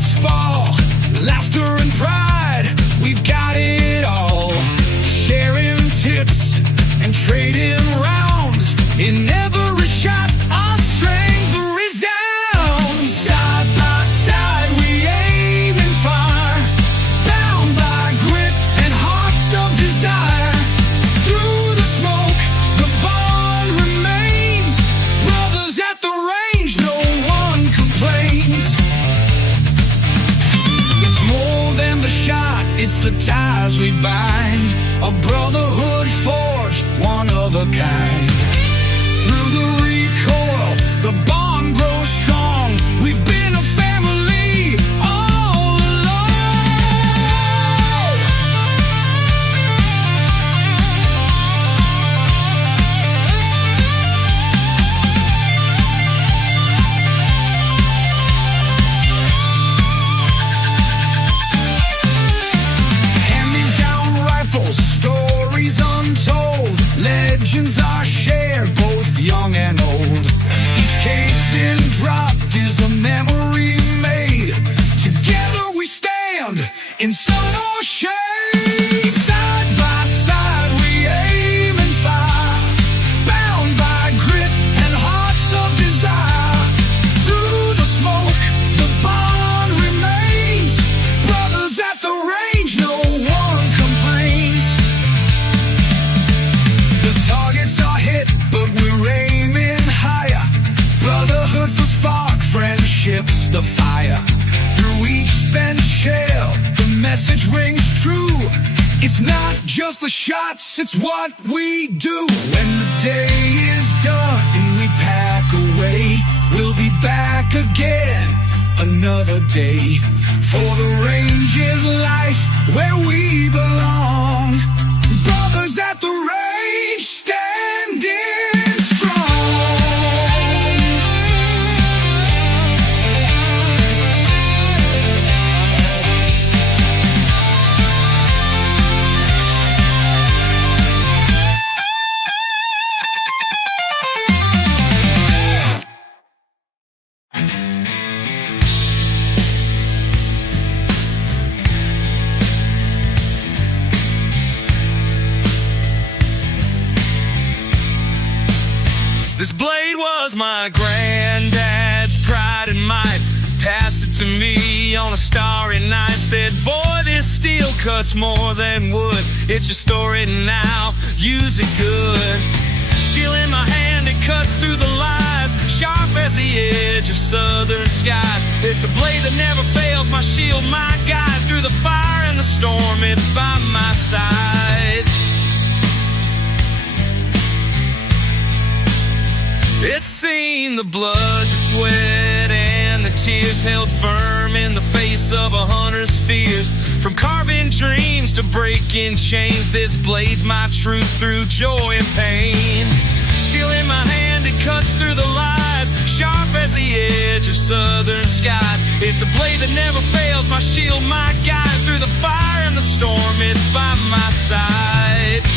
bullets fall, laughter and pride, we've got it all. Sharing tips and trading rounds, in every shot our strength resounds. Side by side we aim and fire, bound by grit and hearts of desire. Through the smoke the bond remains, brothers at the range, no one complains. It's more than the shot, it's the ties we bind, a brotherhood forged, one of a kind. Through the recoil, the bond grows strong, we've been a family all along. Hand-me-down rifles, stories untold, legends are shared, both young and old. Each casing dropped is a memory made. Together we stand in sun or shade. Side by side we aim and fire, bound by grit and hearts of desire. Through the smoke the bond remains, brothers at the range, no one complains. The targets are hit, but we're aiming higher. Brotherhood's the spark, friendship's the fire. Through each spent shell, the message rings true. It's not just the shots, it's what we do. When the day is done and we pack away, we'll be back again another day. For the range is life where we belong. Brothers at the range, standing strong. This blade was my granddad's pride and might. Passed it to me on a starry night. Said, boy, this steel cuts more than wood. It's your story now, use it good. Steel in my hand, it cuts through the lies, sharp as the edge of southern skies. It's a blade that never fails, my shield, my guide. Through the fire and the storm, it's by my side. It's seen the blood, the sweat, and the tears, held firm in the face of a hunter's fears. From carving dreams to breaking chains, this blade's my truth through joy and pain. Steel in my hand, it cuts through the lies, sharp as the edge of southern skies. It's a blade that never fails, my shield, my guide. Through the fire and the storm, it's by my side.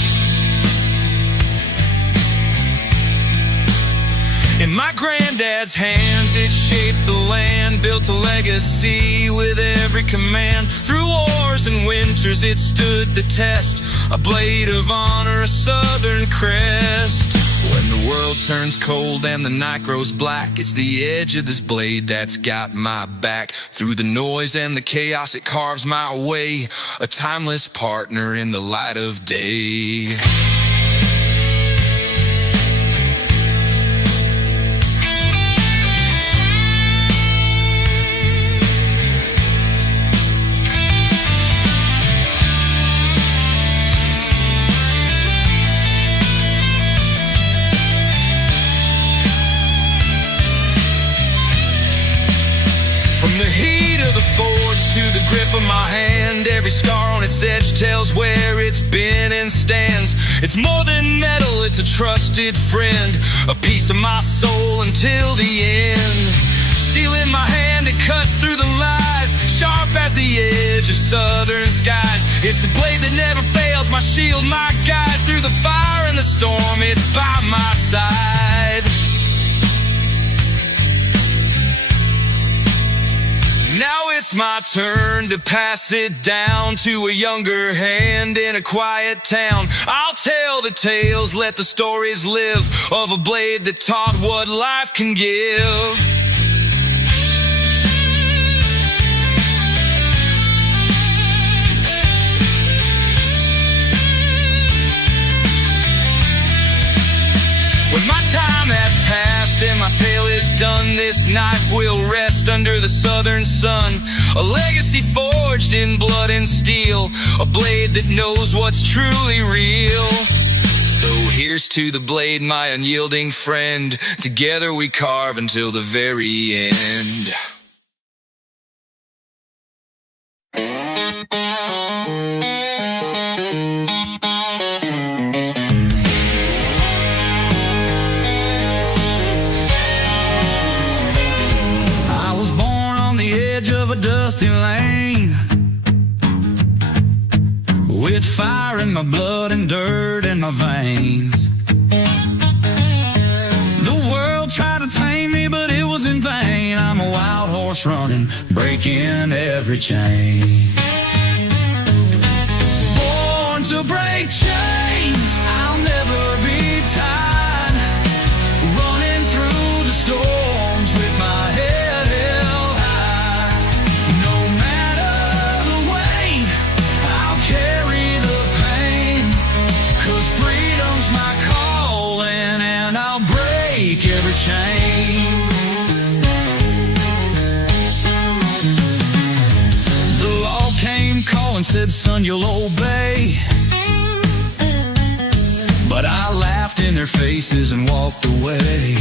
In my granddad's hands, it shaped the land, built a legacy with every command. Through wars and winters, it stood the test, a blade of honor, a southern crest. When the world turns cold and the night grows black, it's the edge of this blade that's got my back. Through the noise and the chaos, it carves my way, a timeless partner in the light of day. From the heat of the forge to the grip of my hand, every scar on its edge tells where it's been and stands. It's more than metal, it's a trusted friend, a piece of my soul until the end. Steel in my hand, it cuts through the lies, sharp as the edge of southern skies. It's a blade that never fails, my shield, my guide. Through the fire and the storm, it's by my side. Now it's my turn to pass it down to a younger hand in a quiet town. I'll tell the tales, let the stories live, of a blade that taught what life can give. When my time has passed and my tale is done, this knife will rest under the southern sun. A legacy forged in blood and steel, a blade that knows what's truly real. So here's to the blade, my unyielding friend. Together we carve until the very end. Of a dusty lane, with fire in my blood and dirt in my veins. The world tried to tame me, but it was in vain. I'm a wild horse running, breaking every chain. Born to break chains, I'll never be tied. Running through the storms with my head every chain. The law came calling, said, son, you'll obey. But I laughed in their faces and walked away.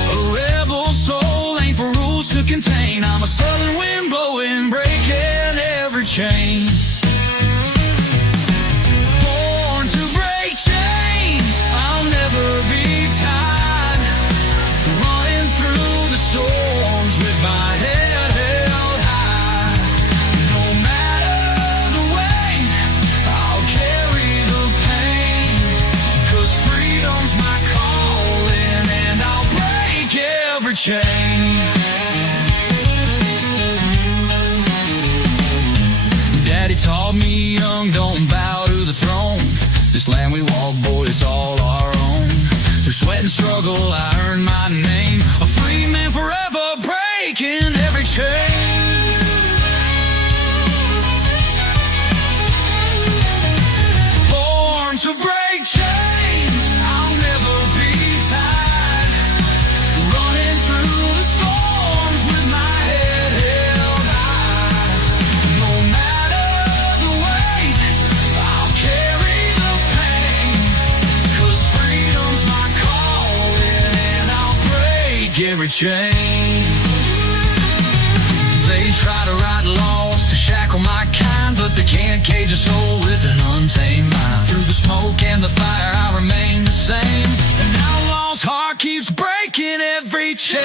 A rebel soul ain't for rules to contain. I'm a southern wind blowing, breaking every chain. Chain. Daddy taught me young, don't bow to the throne. This land we walk, boy, it's all our own. Through sweat and struggle, I earned my name. A free man forever, breaking every chain. Born to break chains, I'll never be tied. Every chain. They try to write laws to shackle my kind, but they can't cage a soul with an untamed mind. Through the smoke and the fire, I remain the same. An outlaw's heart keeps breaking every chain.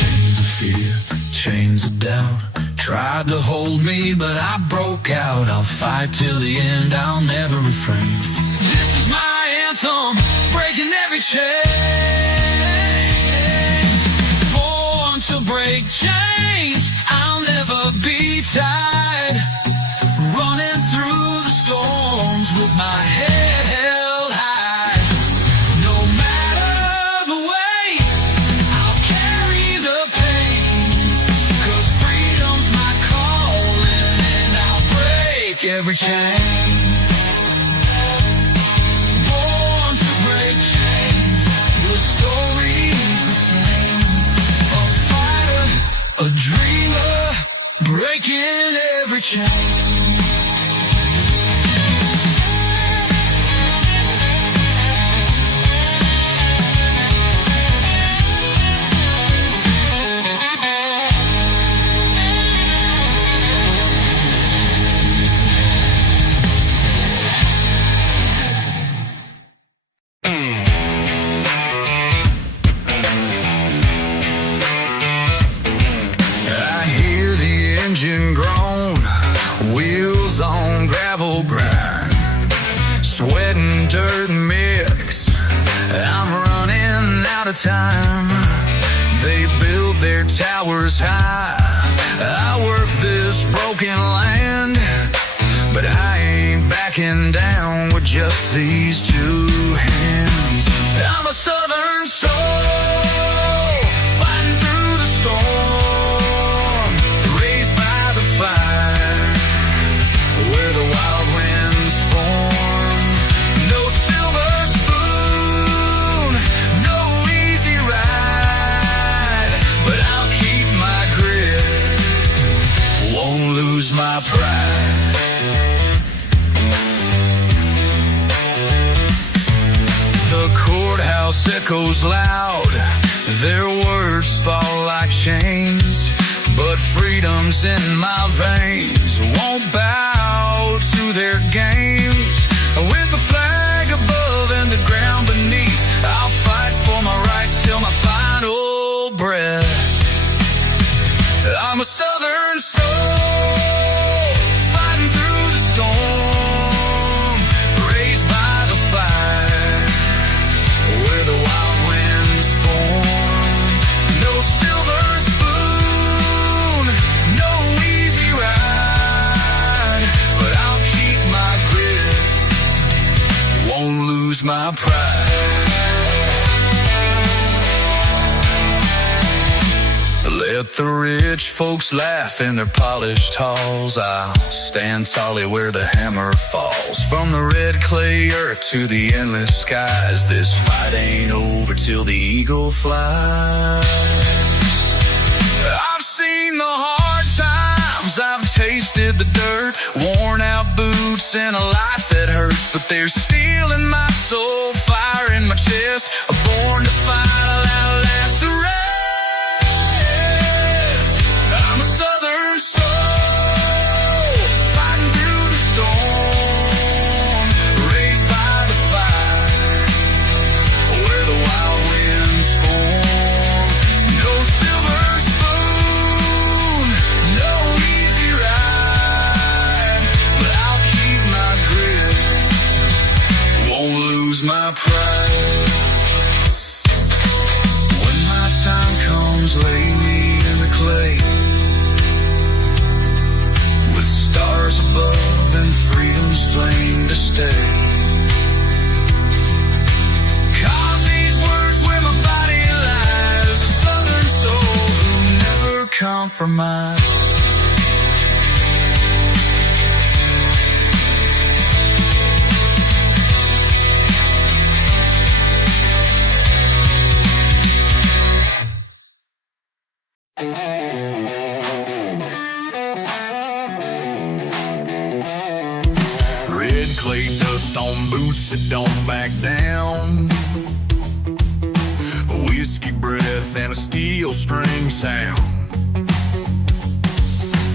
Chains of fear, chains of doubt, tried to hold me, but I broke out. I'll fight till the end, I'll never refrain. This is my anthem, breaking every chain. Born to break chains, I'll never be tied. Running through the storms with my head held high. No matter the weight, I'll carry the pain. 'Cause freedom's my calling, and I'll break every chain. A dreamer, breaking every chain. Grown, wheels on gravel grind, sweat and dirt mix. I'm running out of time. They build their towers high. I work this broken land, but I ain't backing down with just these two hands. I'm a southern soul, fighting through the storm, raised by the fire, where the wild winds form. No silver spoon, no easy ride, but I'll keep my grit, won't lose my pride. The courthouse echoes loud, their words fall like chains, but freedom's in my veins, won't bow to their games. With the flag above and the ground beneath, I'll fight for my rights till my final breath. I'm a southern soul, fighting through the storm, raised by the fire, where the wild winds form. No silver spoon, no easy ride, but I'll keep my grit, won't lose my pride. Let the rich folks laugh in their polished halls. I'll stand tally where the hammer falls. From the red clay earth to the endless skies, this fight ain't over till the eagle flies. I've seen the hard times, I've tasted the dirt, worn out boots and a life that hurts, but there's steel in my soul, fire in my chest, born to fight, I'll outlast the rest. I'm a southern soul, fighting through the storm, raised by the fire, where the wild winds form. No silver spoon, no easy ride, but I'll keep my grit, won't lose my pride. When my time comes, lay me in the clay, with stars above and freedom's flame to stay. Carve these words where my body lies, a southern soul who never compromise. Red clay dust on boots that don't back down, whiskey breath and a steel string sound.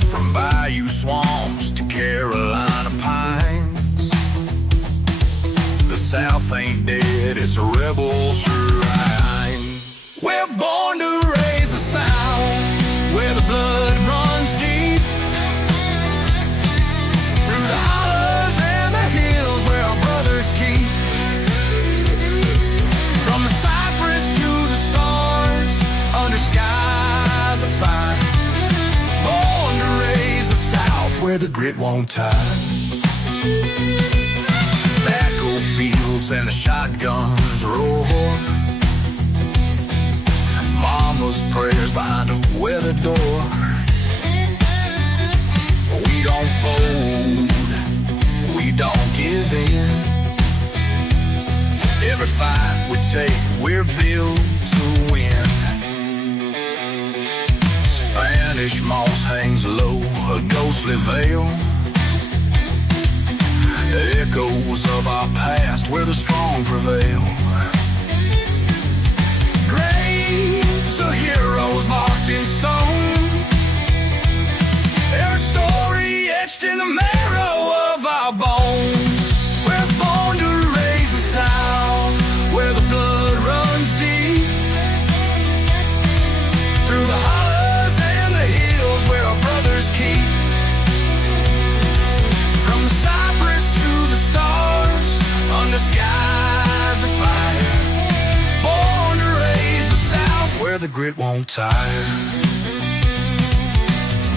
From bayou swamps to Carolina pines, the South ain't dead, it's a rebel shrine. We're born to raise the sound, where the blood runs deep, through the hollows and the hills where our brothers keep. From the cypress to the stars, under skies of fire, born to raise the South where the grit won't tie. Tobacco fields and the shotguns roar, mama's prayers behind a weathered door. We don't fold, we don't give in. Every fight we take, we're built to win. Spanish moss hangs low, a ghostly veil, echoes of our past where the strong prevail. Graves of heroes marked in stone, every story etched in the marrow of our bones. We're born to raise the South, where the blood runs deep, through the hollows and the hills where our brothers keep. From the cypress to the stars, under skies of fire, where the grit won't tire.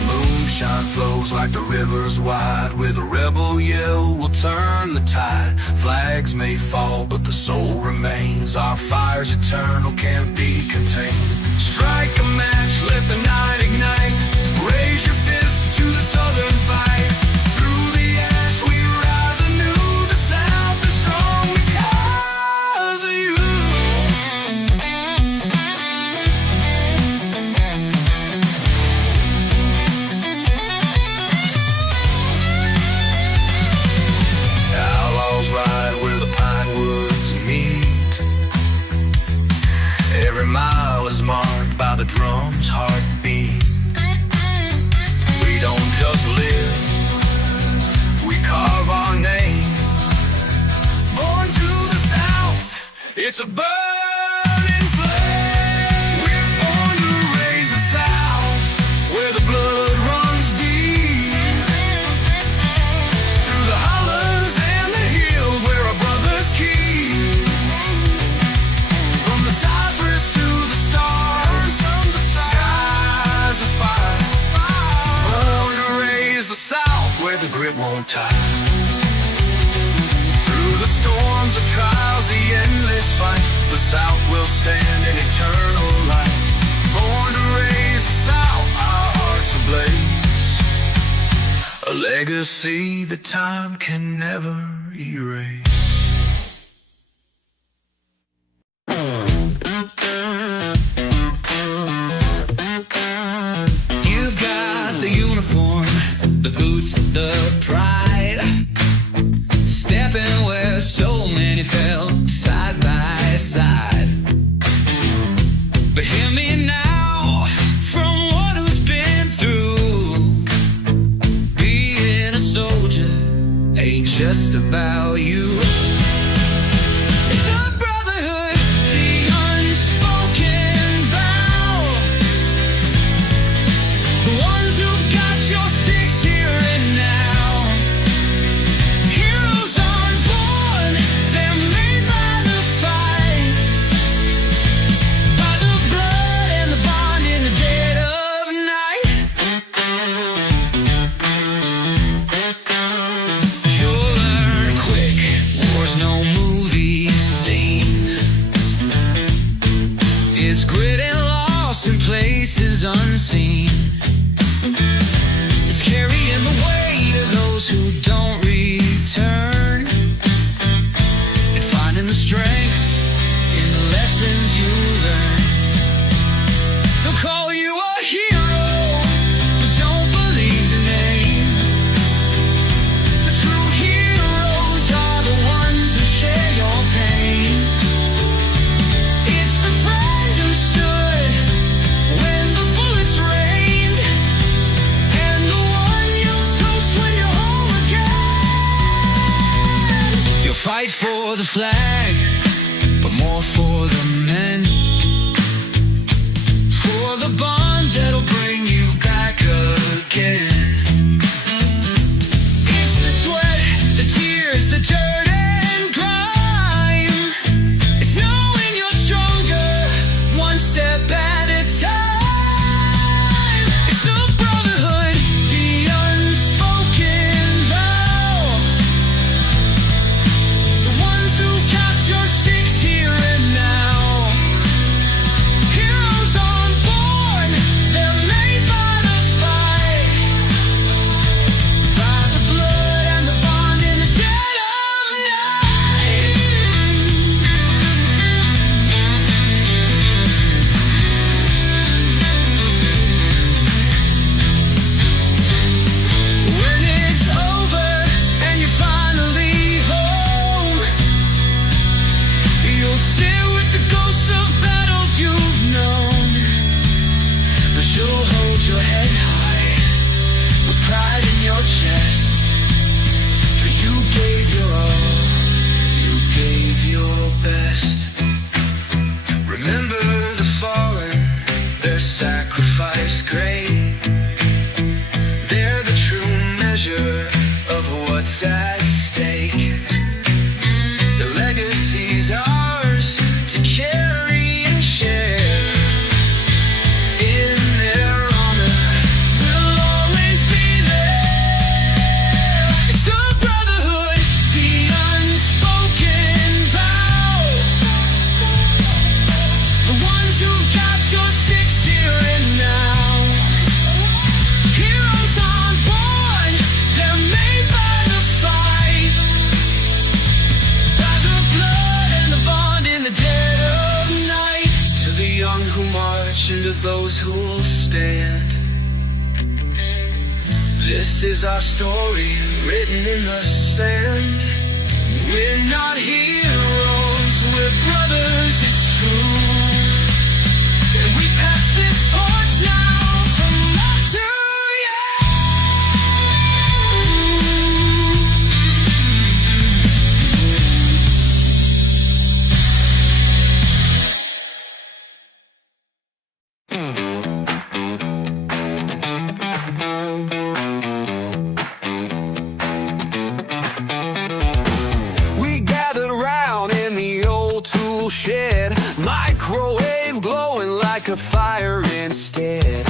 Moonshine flows like the rivers wide. With a rebel yell, we'll turn the tide. Flags may fall, but the soul remains. Our fire's eternal, can't be contained. Strike a match, let the night ignite. Raise your fists to the southern fight. Through the ash we rise anew. The South is strong because of you. Outlaws ride where the pine woods meet. Every mile is marked by the drum's heartbeat. We don't just live, we carve our name. Born to the South, it's a burning flame. We're born to raise the South, where the blood runs deep. Through the hollows and the hills where our brothers keep. From the cypress to the stars, the skies are fire. Born to raise the South, where the grit won't tire. Through the storms, the trials, the endless fight, the South will stand in eternal light. Born to raise the South, our hearts ablaze. A legacy that time can never erase. You've got the uniform, the boots, the pride. Stepping where so many fell side by side. But hear me now, from one who's been through. Being a soldier ain't just about you. It's the brotherhood, the unspoken vow. The ones who've got your six here and now. Heroes aren't born, they're made by the fight. By the blood and the bond in the dead of night. You'll learn quick, war's no movie scene. It's grit and loss in places unseen. It's carrying the weight of those who don't return, and finding the strength in the lessons you learn. They'll call you a hero, but don't believe the name. The true heroes are the ones who share your pain. It's the friend who stood when the bullets rained, and the one you'll toast when you're home again. You'll fight for the flag, but more for the men. For the bond that'll bring you back again. It's the sweat, the tears, the dirt and grime. It's knowing you're stronger, one step at a time. It's the brotherhood, the unspoken vow. The ones who've got your six here and now. Heroes aren't born, they're made by the fight. By the blood and the bond in the dead of night. When it's over and you're finally home, you'll sit with the ghosts of battles you've known. But you'll hold your head high with pride in your chest. For you gave your all, you gave your best. Remember the fallen, their sacrifice great. They're the true measure of what's at stake. The legacy's ours to carry and share. who march and to those who'll stand. This is our story, written in the sand. We're not heroes, we're brothers, it's true. And we pass this torch now from us to shed, microwave glowing like a fire instead.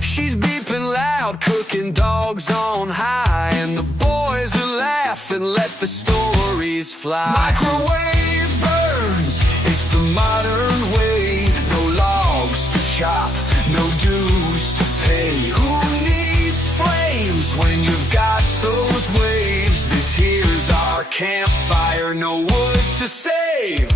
She's beeping loud, cooking dogs on high, and the boys are laughing, let the stories fly. Microwave burns, it's the modern way. No logs to chop, no dues to pay. Who needs flames when you've got those waves? This here's our campfire, no wood to save.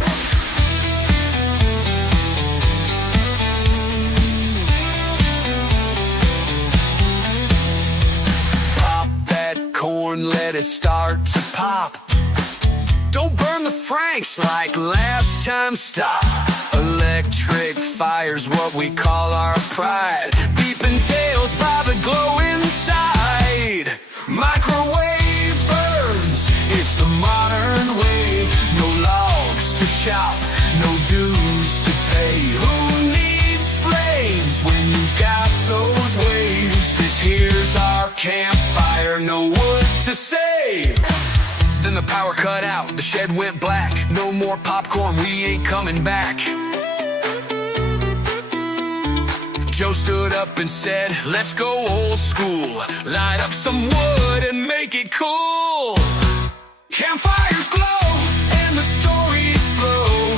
Corn, let it start to pop. Don't burn the Franks like last time, stop. Electric fire's what we call our pride. Beeping tails by the glow inside. Microwave burns, it's the modern way. No logs to chop, no dues to pay. Who needs flames when you've got those waves? This here's our campfire, no wood to save. Then the power cut out, the shed went black. No more popcorn, we ain't coming back. Joe stood up and said, let's go old school. Light up some wood and make it cool. Campfires glow and the stories flow.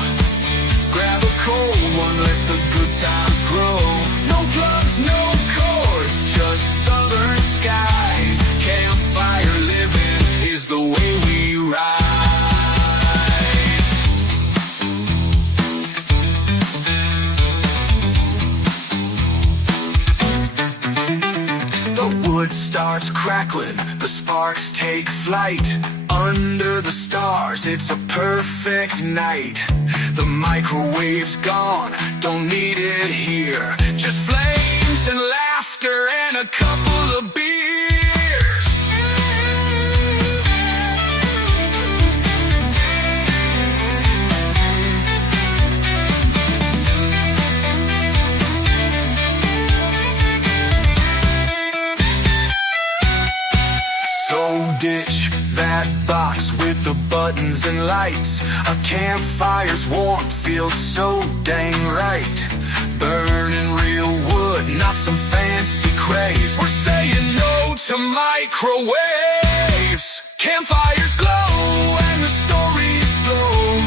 Grab a cold one, let the good times grow. No plugs, no cords, just southern skies. Campfire living is the way we rise. The wood starts crackling, the sparks take flight. Under the stars, it's a perfect night. The microwave's gone, don't need it here. Just flames and laughter and a couple of beers. So ditch that box with the buttons and lights. A campfire's warmth feels so dang right. Burning real wood, not some fancy craze. We're saying no to microwaves. Campfires glow and the stories flow.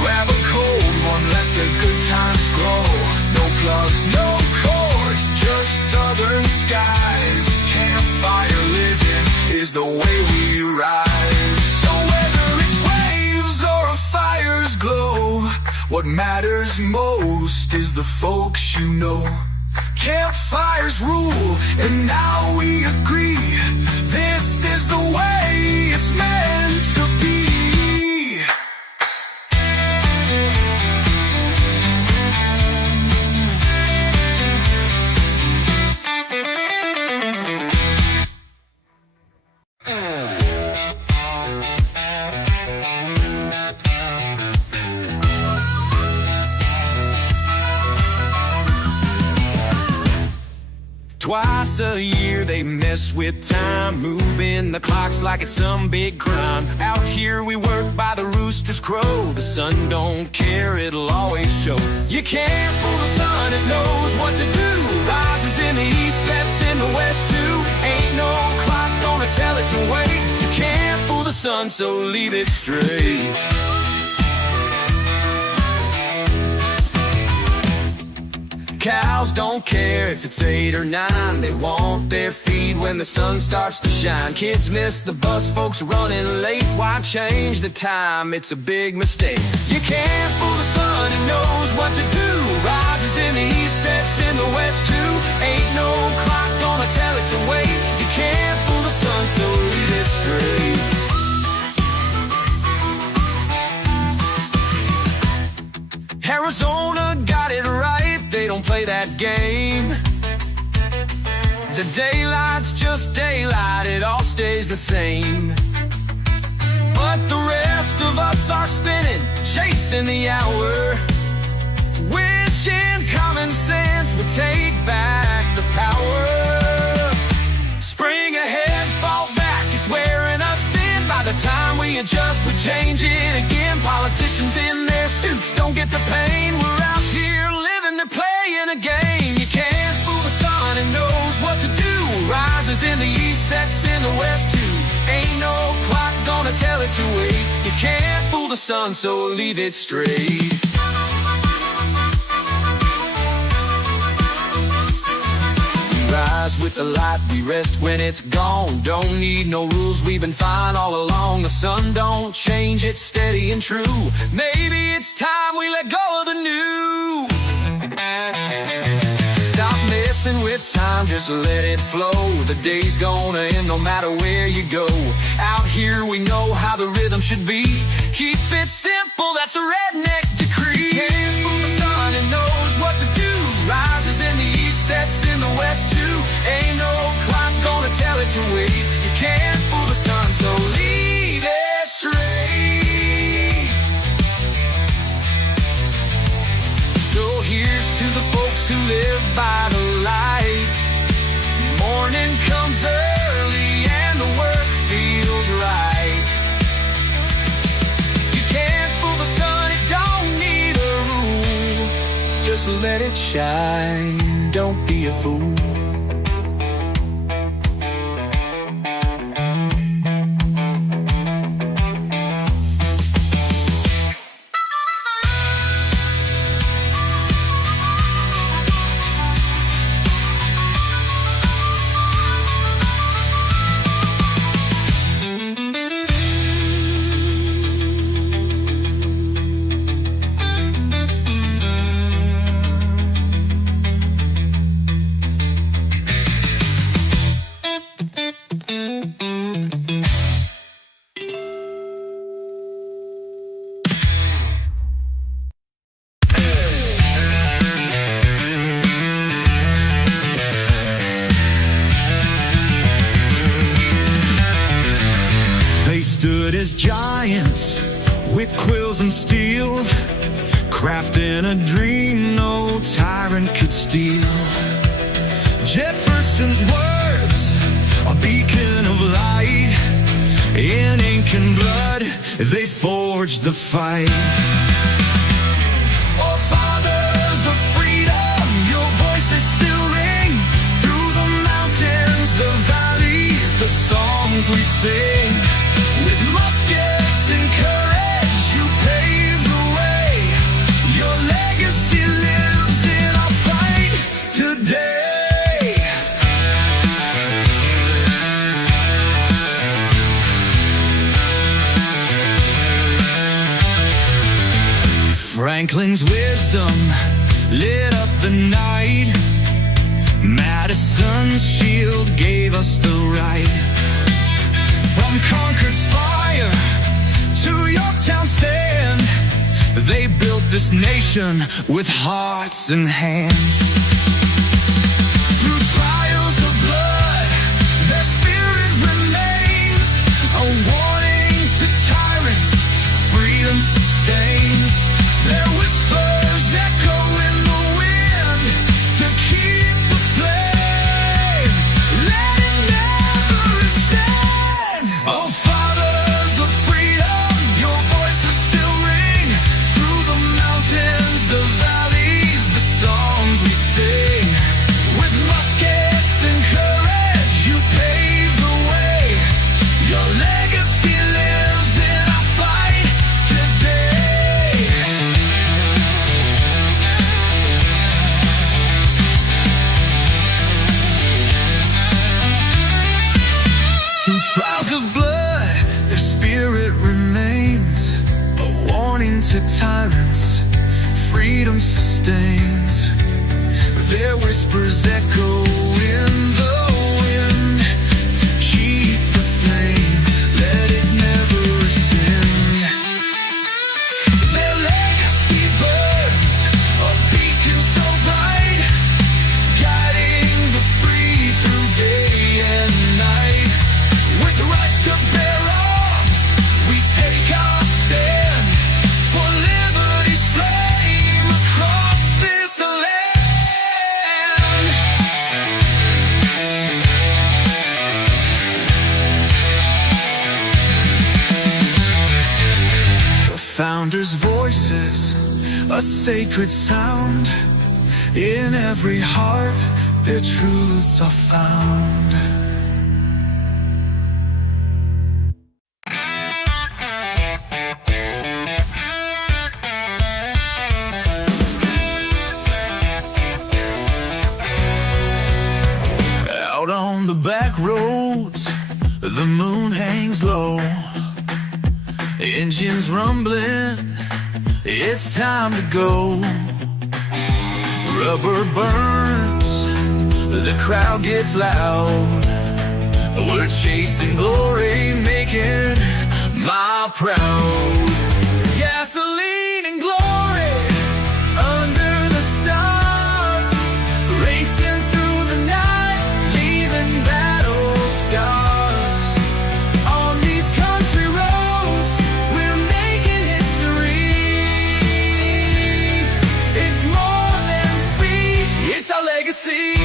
Grab a cold one, let the good times grow. No plugs, no cords, just southern skies. Campfire living is the way we rise. So whether it's waves or a fire's glow, what matters most is the folks you know. Campfires rule, and now we agree. This is the way it's meant to be. Twice a year they mess with time, moving the clocks like it's some big crime. Out here we work by the rooster's crow. The sun don't care, it'll always show. You can't fool the sun, it knows what to do. Rises in the east, sets in the west too. Ain't no clock gonna tell it to wait. You can't fool the sun, so lead it straight. cows don't care if it's 8 or 9. They want their feed when the sun starts to shine. Kids miss the bus, folks running late. Why change the time? It's a big mistake. You can't fool the sun, he knows what to do. Rises in the east, sets in the west too. Ain't no clock gonna tell it to wait. You can't fool the sun, so leave it straight. Arizona got it right, they don't play that game. The daylight's just daylight, it all stays the same. But the rest of us are spinning, chasing the hour, wishing common sense would take back the power. Spring ahead, fall back, it's wearing us thin. By the time we adjust, we're changing again. Politicians in their suits don't get the pain. We're out here living, they're playing a game. You can't fool the sun, it knows what to do. Rises in the east, sets in the west too. Ain't no clock gonna tell it to wait. You can't fool the sun, so leave it straight. Rise with the light, we rest when it's gone. Don't need no rules, we've been fine all along. The sun don't change, it's steady and true. Maybe it's time we let go of the new. Stop messing with time, just let it flow. The day's gonna end no matter where you go. Out here we know how the rhythm should be. Keep it simple, that's a redneck decree. Can't fool the sun, it knows what to do. Rises in the east, sets in the west too. Ain't no clock gonna tell it to wait. You can't fool the sun, so leave it straight. So here's to the folks who live by the light. Morning comes early and the work feels right. You can't fool the sun, it don't need a rule. Just let it shine, don't be a fool. Stood as giants with quills and steel, crafting a dream no tyrant could steal. Jefferson's words, a beacon of light, in ink and blood they forged the fight. Oh, fathers of freedom, your voices still ring through the mountains, the valleys, the songs we sing. With muskets and courage, you paved the way. Your legacy lives in our fight today. Franklin's wisdom lit up the night. Madison's shield gave us the right. From Concord's fire to Yorktown's stand, they built this nation with hearts and hands. Through trials of blood, their spirit remains, a warning to tyrants, freedom sustains. Their whispers echo in the wind to keep the flame. Let it never ascend. Oh, fathers of freedom, your voices still ring through the mountains, the valleys, the songs we sing. to tyrants, freedom sustains. Their whispers echo in the wind. To keep the flame, let it never ascend. Their legacy burns, a beacon so bright, guiding the free through day and night. With the rights to bear arms, we take our stand for liberty's flame across this land. The founders' voices, a sacred sound. In every heart, their truths are found. Out on the back roads, the moon hangs low. Engines rumbling, it's time to go. Rubber burns, the crowd gets loud. We're chasing glory, making mile proud. Gasoline and glory under the stars, racing through the night, leaving battle scars. On these country roads, we're making history. It's more than speed, it's our legacy.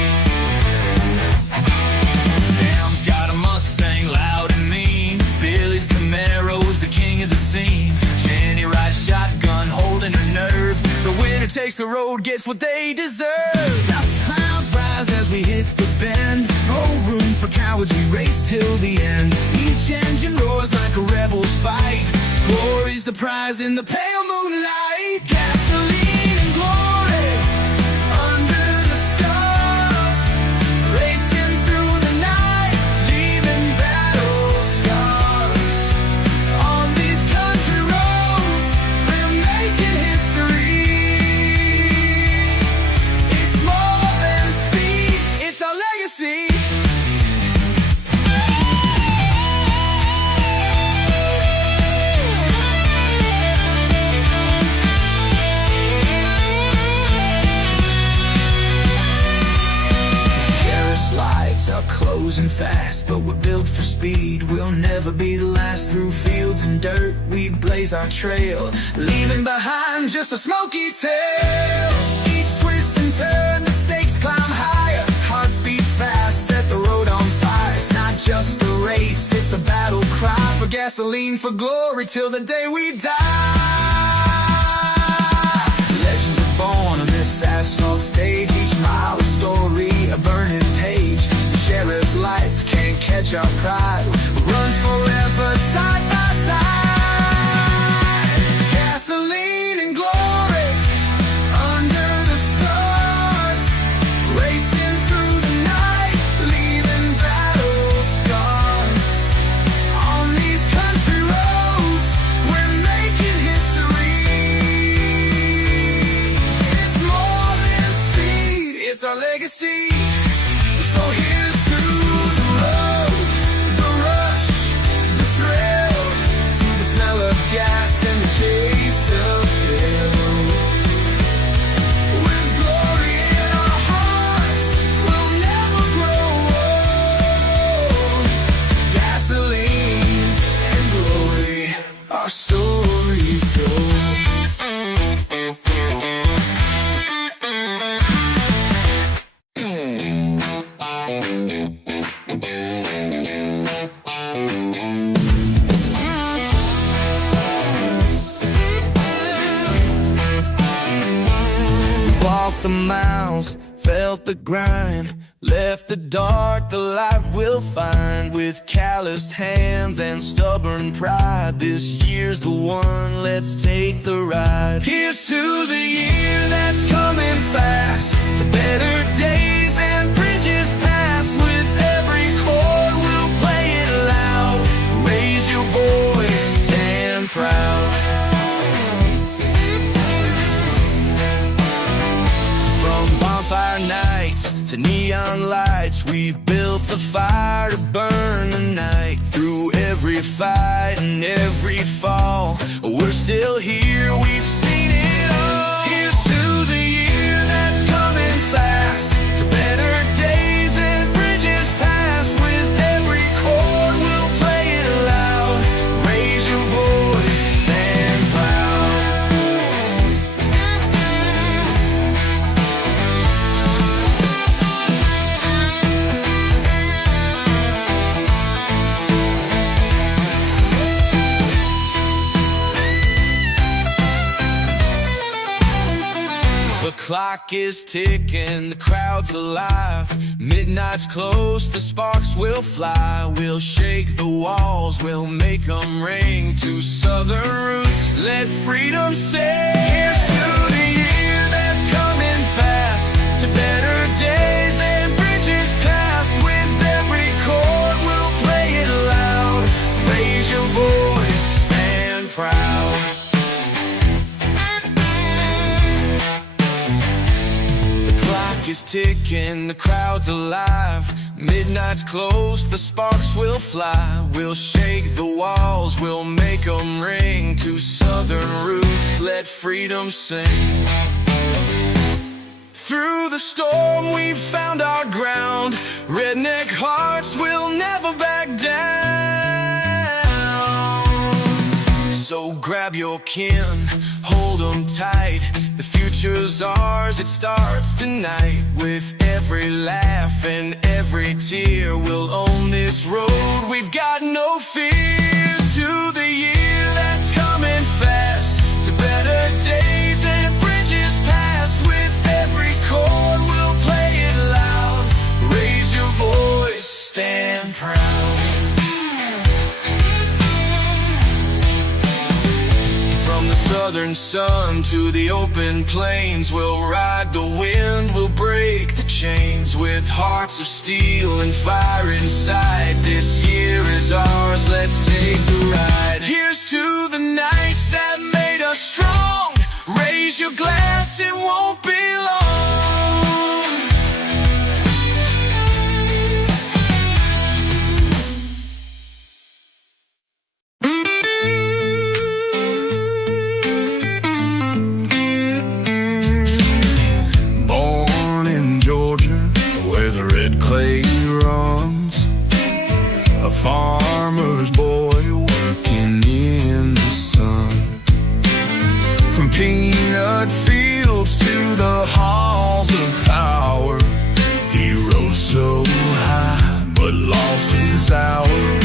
Sam's got a Mustang, loud and mean. Billy's Camaro's the king of the scene. Jenny rides shotgun, holding her nerve. The winner takes the road, gets what they deserve. Dust clouds rise as we hit the bend. No room for cowards, we race till the end. Each engine roars like a rebel's fight. Glory's the prize in the pale moonlight. Gasoline and glory under the stars, racing through the night, leaving battle scars. On these country roads, we're making history. It's more than speed, it's our legacy. Sheriff's lights are closing fast, but we're built for speed. We'll never be the last. Through fields and dirt, we blaze our trail, leaving behind just a smoky tail. Each twist and turn, the stakes climb higher. Hearts beat fast, set the road on fire. It's not just a race, it's a battle cry. For gasoline, for glory, till the day we die. Legends are born on this asphalt stage. Each mile a story, a burning page. The sheriff's lights can't catch our pride. We'll run forever, side by side. Gasoline and glory under the stars, racing through the night, leaving battle scars. On these country roads, we're making history. It's more than speed, it's our legacy. So here's to the road, the rush, the thrill, to the smell of gas and the chase of thrill. With glory in our hearts, we'll never grow old. Gasoline and glory, our stories go. Walked the miles, felt the grind, left the dark, the light we'll find. With calloused hands and stubborn pride, this year's the one, let's take the ride. Here's to the year that's coming fast, to better days and bridges past. With every chord we'll play it loud, raise your voice, stand proud. to neon lights. We've built a fire to burn the night. Through every fight and every fall, we're still here, we've seen it all. Here's to the year that's coming fast, to better days and bridges past. With every chord we'll play it loud. Raise your voice, stand proud. The clock is ticking, the crowd's alive. Midnight's close, the sparks will fly. We'll shake the walls, we'll make them ring. To southern roots, let freedom sing. Here's to the year that's coming fast, to better days and bridges past. With every chord we'll play it loud. Raise your voice, stand proud. Is ticking, the crowd's alive. Midnight's close, the sparks will fly. We'll shake the walls, we'll make them ring. To southern roots, let freedom sing. Through the storm we've found our ground. Redneck hearts will never back down. So grab your kin, hold them tight. The future's ours, it starts tonight. With every laugh and every tear, we'll own this road, we've got no fears. To the year that's coming fast, to better days and bridges past. With every chord we'll play it loud. Raise your voice, stand proud. From the southern sun to the open plains, we'll ride the wind, we'll break the chains. With hearts of steel and fire inside, this year is ours, let's take the ride. Here's to the nights that made us strong. Raise your glass, it won't be long. Clay runs, a farmer's boy working in the sun. From peanut fields to the halls of power, he rose so high but lost his hour.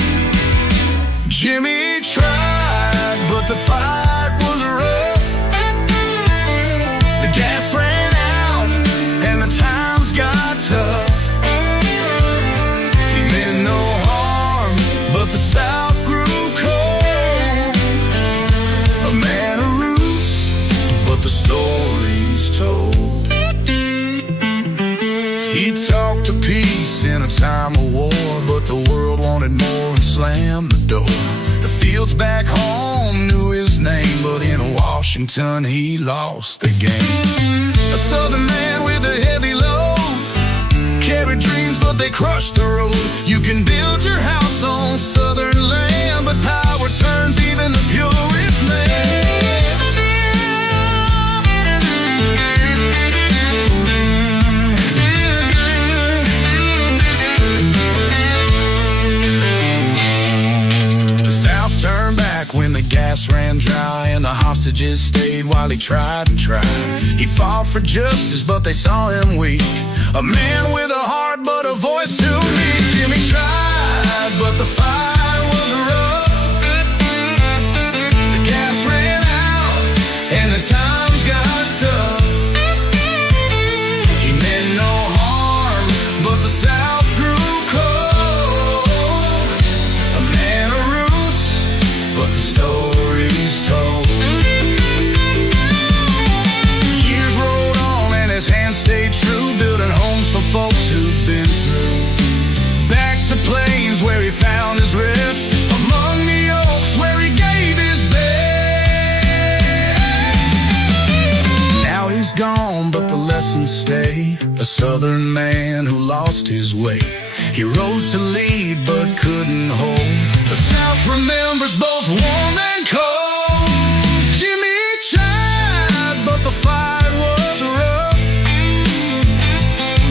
Jimmy tried, but the fight was rough. The gas ran out and the times got tough. The South grew cold, a man of roots, but the story's told. He talked of peace in a time of war, but the world wanted more and slammed the door. The fields back home knew his name, but in Washington he lost the game. A southern man with a heavy load, carried dreams but they crushed the road. You can build your house on southern land, but power turns even the purest man. The South turned back when the gas ran dry, and the hostages stayed while he tried and tried. He fought for justice but they saw him weak, a man with a heart but a voice too weak. Jimmy tried, but the fight was rough. The gas ran out and the times got tough. He meant no harm, but the South grew cold. A man of roots, but the story's told. Years rolled on and his hands stayed true, building homes for folks who'd been through. Back to plains where he found his rest, among the oaks where he gave his best. Now he's gone, but the lessons stay. a southern man who lost his way. He rose to lead but couldn't hold. The South remembers both warm and cold. Jimmy tried, but the fight was rough.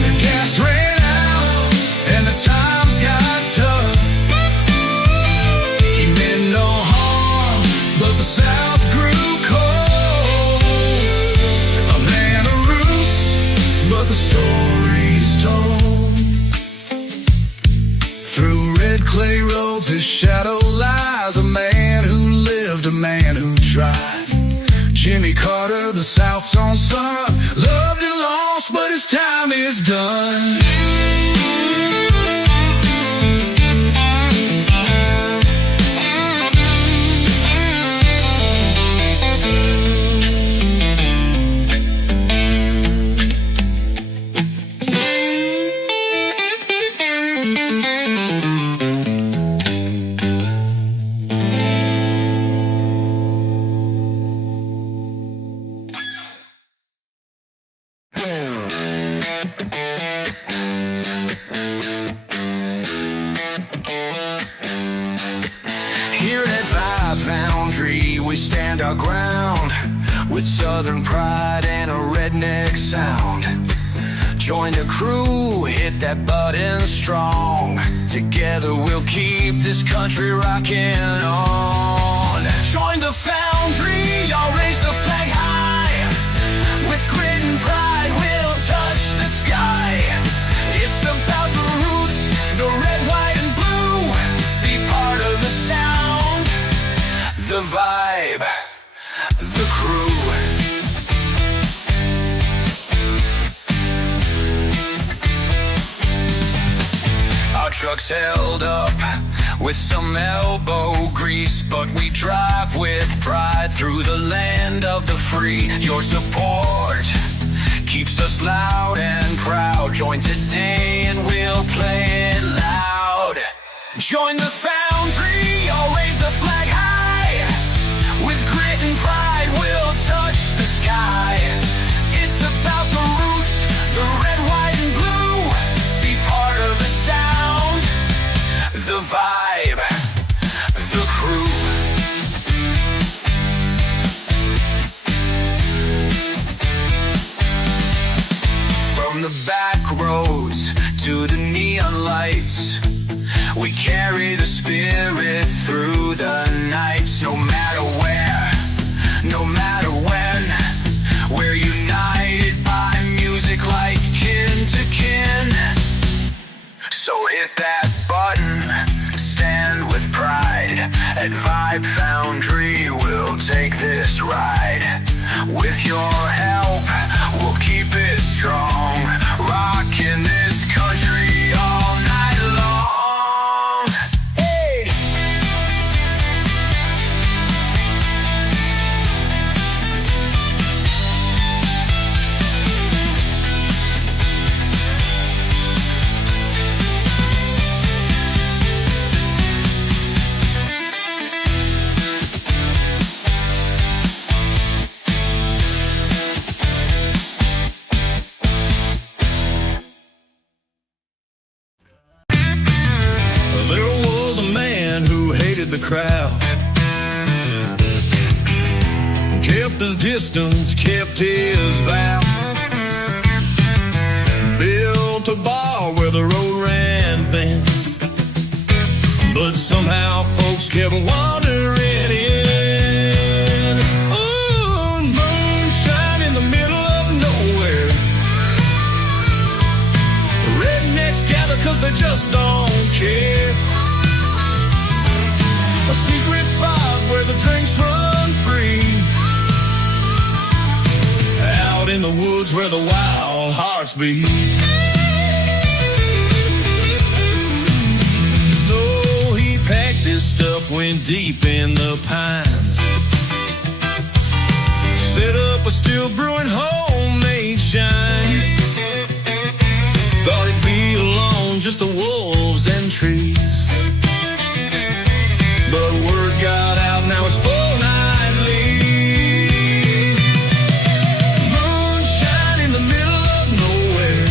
The gas ran out and the times got tough. He meant no harm, but the South grew cold. A man of roots, but the story's told. Through red clay roads his shadow lies. A man who lived, a man who tried. Jimmy Carter, the South's own son, loved and lost, but his time is done. Here at Five Foundry, we stand our ground with southern pride and a redneck sound. Join the crew, hit that button strong. Together we'll keep this country rocking on. Join the Foundry, y'all raise the flag high. With grit and pride, we'll touch the sky. It's about the roots, the red, white, and blue. Be part of the sound, the vibe, the crew. Our trucks held up with some elbow grease, but we drive with pride through the land of the free. Your support keeps us loud and proud. Join today and we'll play it loud. Join the Foundry, I'll raise the flag high. With grit and pride, we'll touch the sky. It's about the roots, the red, white, and blue. Be part of the sound, the vibe, the crew. From the back roads to the neon lights, we carry the spirit through the nights. No matter where, no matter when, we're united by music like kin to kin. So hit that button, stand with pride. At Vibe Foundry, we'll take this ride. With your help, we'll keep it strong. Rocking this country all night long. Hey! The crowd kept his distance, kept his vow. Built a bar where the road ran thin, but somehow folks kept wandering in. Ooh, moonshine in the middle of nowhere. Rednecks gather 'cause they just don't care. A secret spot where the drinks run free. Out in the woods where the wild hearts beat. So he packed his stuff, went deep in the pines. Set up a still brewing homemade shine. Thought he'd be alone, just the wolves and trees. But word got out, now it's full night lead. Moonshine in the middle of nowhere.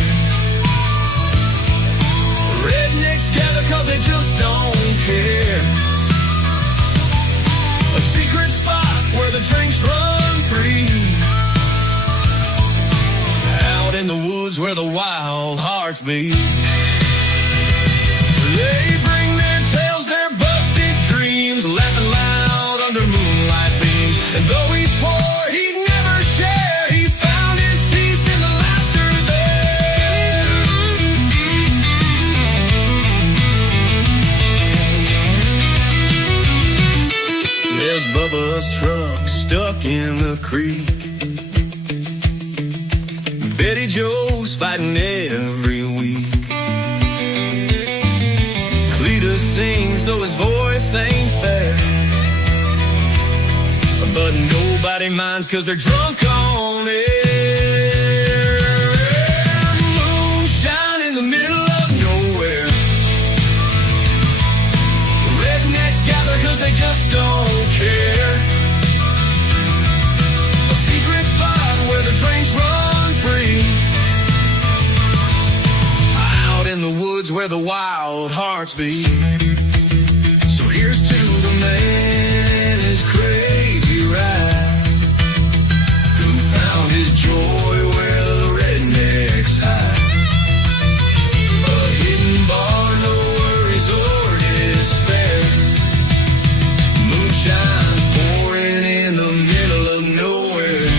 woods where the wild hearts beat. They bring their tales, their busted dreams, laughing loud under moonlight beams. And though he swore he'd never share, he found his peace in the laughter there. There's Bubba's truck stuck in the creek. Betty Joe's fighting every week. Cletus sings though his voice ain't fair, but nobody minds 'cause they're drunk on air. Moonshine in the middle of nowhere. Rednecks gather 'cause they just don't care. A secret spot where the trains run free. Out in the woods where the wild hearts beat. So here's to the man and his crazy ride, who found his joy where the rednecks hide. A hidden bar, no worries or despair. Moonshine's pouring in the middle of nowhere.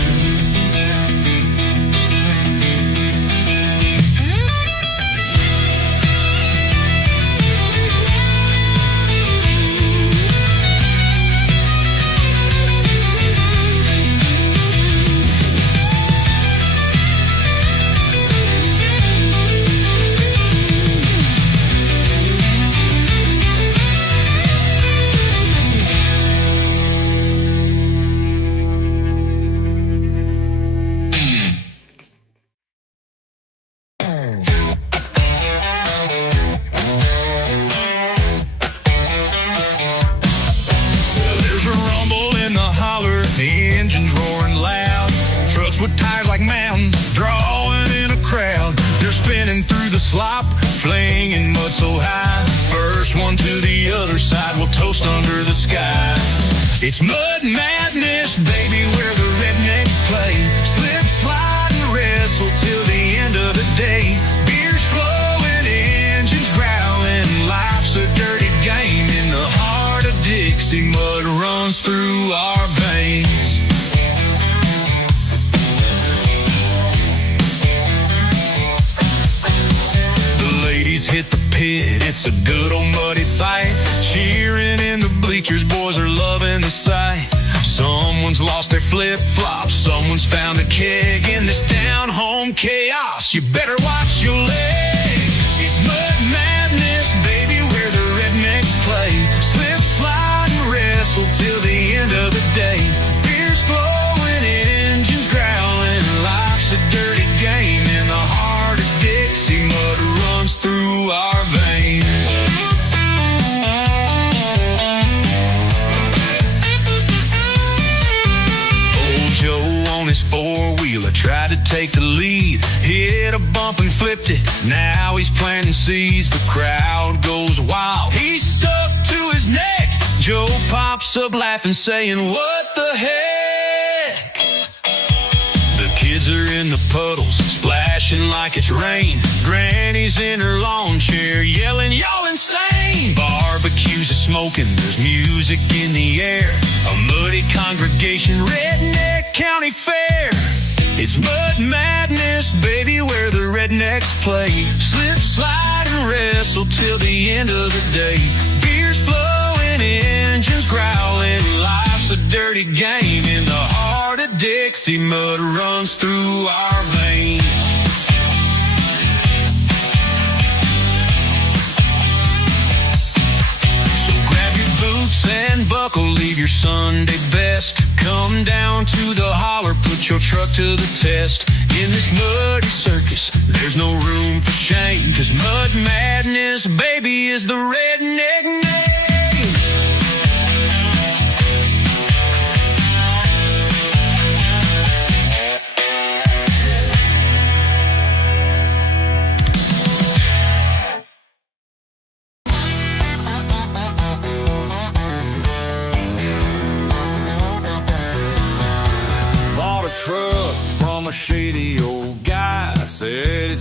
There's a rumble in the holler, the engine's roaring loud. Trucks with tires like mountains, drawing in a crowd. They're spinning through the slop, flinging mud so high. First one to the other side will toast under the sky. It's mud madness, baby, where the rednecks play. Slip, slide, and wrestle till the end of the day. Beers flowing, engines growling, life's a dirty game. In the heart of Dixie, mud runs through our veins. The ladies hit the pit, it's a good old muddy fight. Cheering in the bleachers, boys are loving the sight. Someone's lost their flip-flops, someone's found a keg. In this down-home chaos, you better watch your legs. It's mud madness, baby, where the rednecks play. Slip, slide, and wrestle till the end of the day. Beers flowing, engines growling, life's a dirty game. In the heart of Dixie, mud runs through our veins. Old Joe on his four-wheeler tried to take the lead, hit a bump and flipped it, now he's planting seeds. The crowd goes wild, he's stuck to his neck. Joe pops up laughing, saying, what the heck? The kids are in the puddles, splashing like it's rain. Granny's in her lawn chair, yelling, y'all insane. Barbecues are smoking, there's music in the air. A muddy congregation, redneck county fair. It's mud madness, baby, where the rednecks play. Slip, slide, and wrestle till the end of the day. Beers flowing, engines growling, life's a dirty game. In the heart of Dixie, mud runs through our veins. So grab your boots and buckle, leave your Sunday best. Come down to the holler, put your truck to the test. In this muddy circus, there's no room for shame, 'cause mud madness, baby, is the redneck name. Bought a truck from a shady old guy, said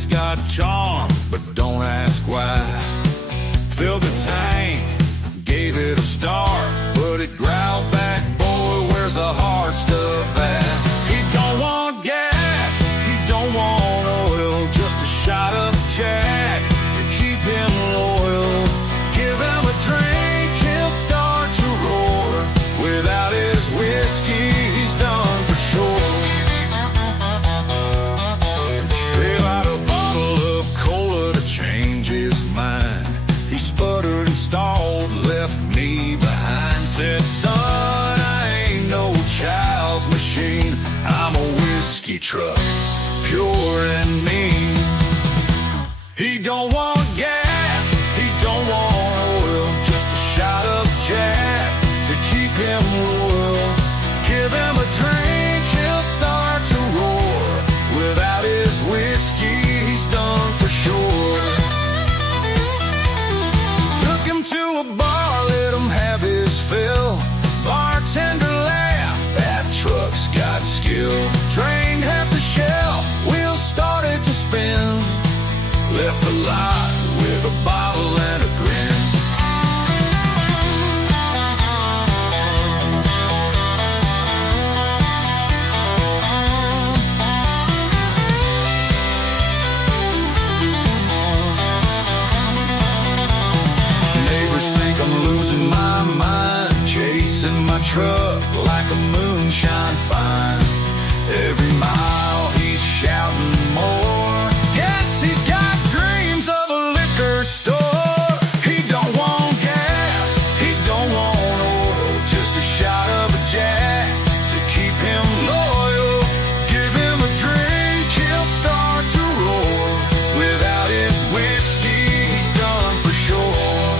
He don't want gas, he don't want oil, just a shot of Jack to keep him royal. Give him a drink, he'll start to roar. Without his whiskey, he's done for sure. Took him to a bar, let him have his fill. Bartender laughed, that truck's got skill. Drained half the shelf, wheels started to spin. Left a lot with a bottle and a grin. Neighbors think I'm losing my mind, chasing my truck like a moonshine find. Every mile he's shouting more. Yes, he's got dreams of a liquor store. He don't want gas, he don't want oil, just a shot of a Jack to keep him loyal. Give him a drink, he'll start to roar. Without his whiskey, he's done for sure.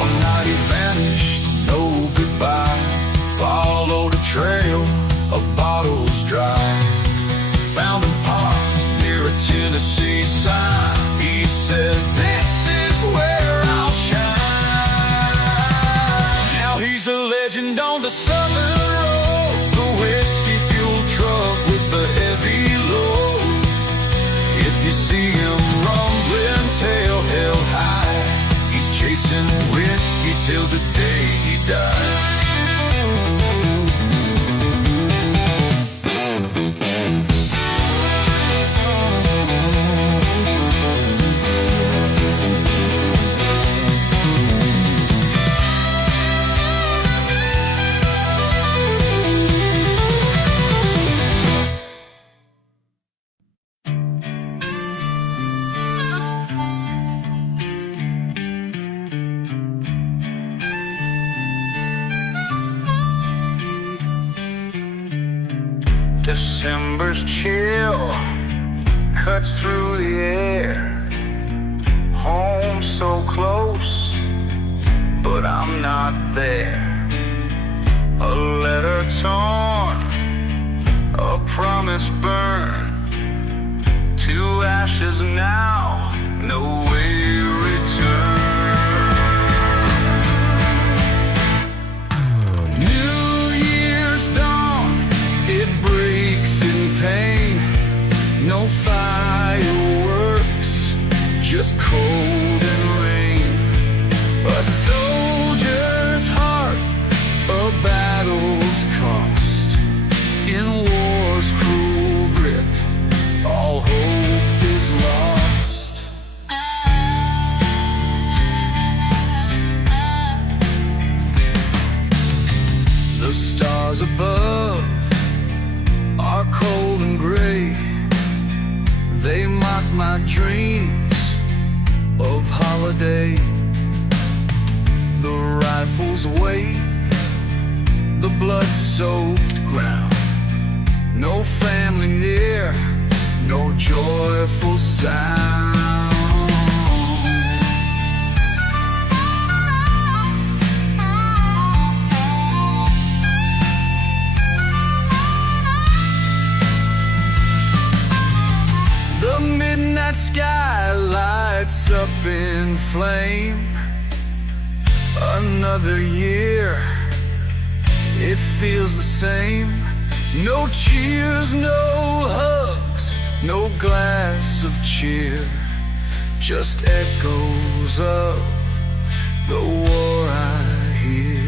One night he vanished, no goodbye. Followed a trail, a bottle's dry. Found him parked near a Tennessee sign. He said, "This is where I'll shine." Now he's a legend on the southern road, the whiskey-fueled truck with the heavy load. If you see him rumbling, tail held high, he's chasing whiskey till the day he dies. December's chill cuts through the air. Home so close, but I'm not there. A letter torn, a promise burned. To ashes now, no way return. New Year's dawn, it breaks in pain. No fireworks, just cold and rain. A soldier's heart, a battle's cost. In war's cruel grip, all hope is lost. The stars above are cold and gray. They mock my dreams of holiday. The rifles wait, the blood-soaked ground. No family near, no joyful sound. The midnight sky lights up in flame. Another year, it feels the same. No cheers, no hugs, no glass of cheer. Just echoes of the war I hear.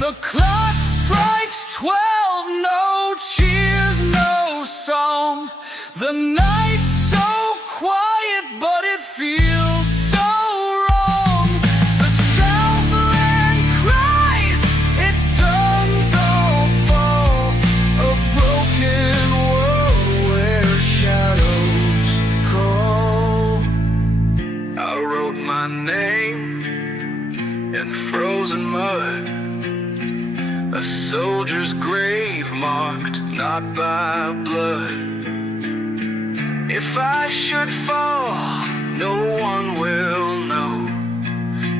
The clock strikes 12, no cheers, no song. The night's so quiet, but it feels so wrong. The Southland cries its sons of my name in frozen mud, a soldier's grave marked not by blood. If I should fall, no one will know.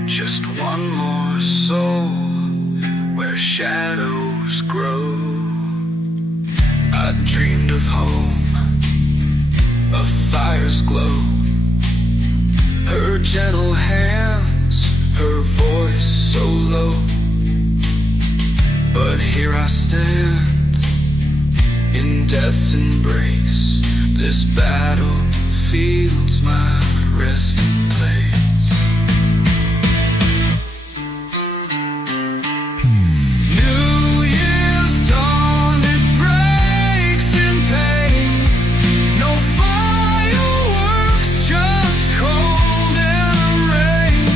Just one more soul where shadows grow. I dreamed of home, of fire's glow, her gentle hands, her voice so low. But here I stand in death's embrace. This battlefield's my resting place. New Year's dawn, it breaks in pain. No fireworks, just cold and rain.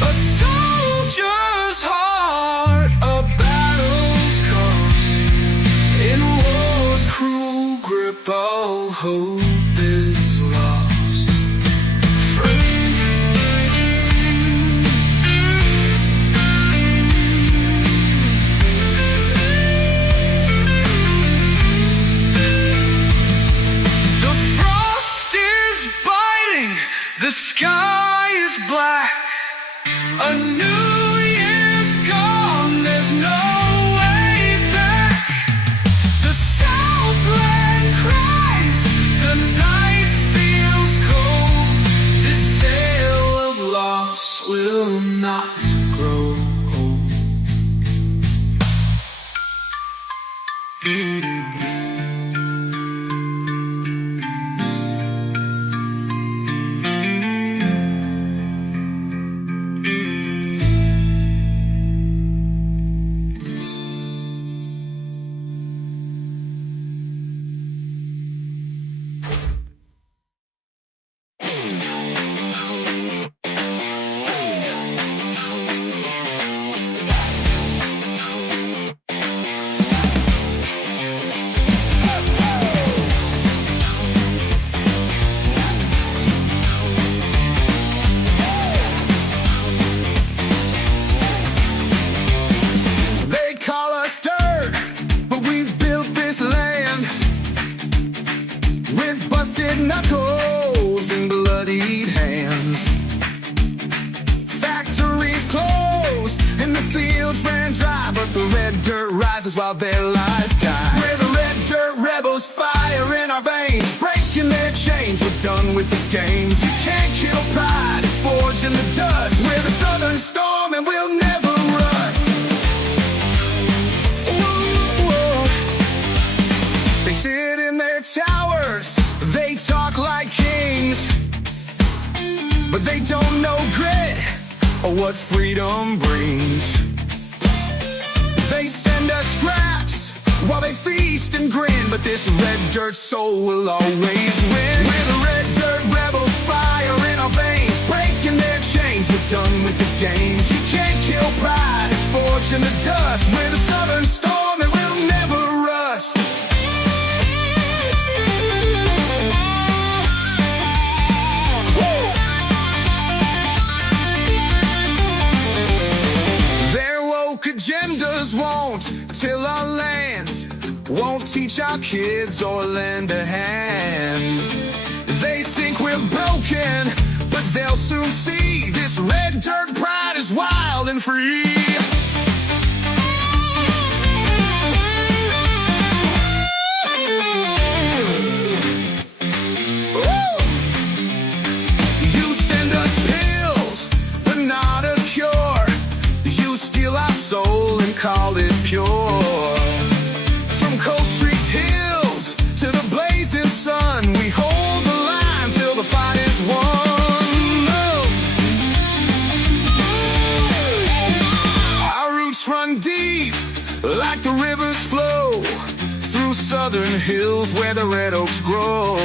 A soldier's heart, a battle's cost. In war's cruel grip, all hope is lost. The frost is biting, the sky is black. A new year's gone, there's no way back. The Southland cries, the night feels cold. This tale of loss will not grow old. They call us dirt, but we've built this land with busted knuckles and bloodied hands. Factories closed and the fields ran dry, but the red dirt rises while their lives die. We're the red dirt rebels, fire in our veins, breaking their chains. We're done with the games. You can't kill pride, it's forged in the dust. We're the southern storm and we'll never rust. Whoa. They sit in their towers, they talk like kings, but they don't know grit or what freedom brings. They send us scraps while they feast and grin, but this red dirt soul will always win. We're the red dirt rebels, fire in our veins, breaking their chains. We're done with the games. You can't kill pride, it's forged in the dust. We're the southern storm and we'll never rust. Their woke agendas won't till our land, won't teach our kids or lend a hand. They think we're broken, but they'll soon see this red dirt pride is wild and free. Woo! You send us pills, but not a cure. You steal our soul and call it pure. From Cold Street hills to the blazing sun, we hold the line till the fight is won. Our roots run deep like the rivers flow through southern hills where the red oaks grow.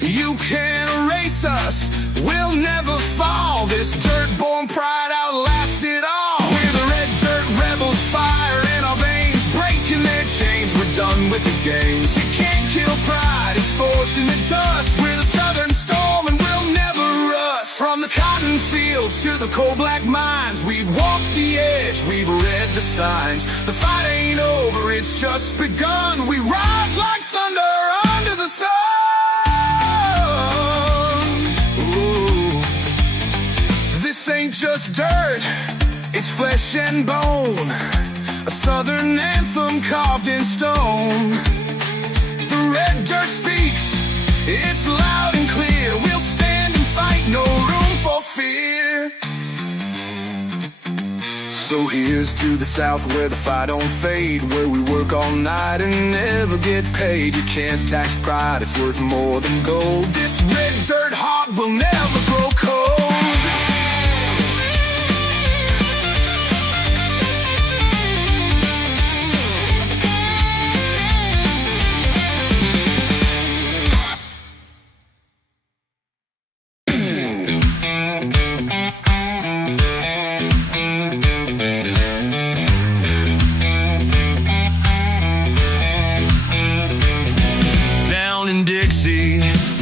You can't erase us, we'll never fall. This dirt-born pride outlasted all. We're the red dirt rebels, fire in our veins, breaking their chains. We're done with the games. You can't kill pride, it's forged in the dust. We're the southern storm and we'll never rust. From the cotton fields to the coal black mines, we've walked the edge, we've read the signs. The fight ain't over, it's just begun. We rise like thunder under the sun. Ooh. This ain't just dirt, it's flesh and bone, a southern anthem carved in stone. The red dirt speaks, it's loud and clear. We'll stand and fight, no room for fear. So here's to the South where the fight don't fade, where we work all night and never get paid. You can't tax pride, it's worth more than gold. This red dirt heart will never grow cold.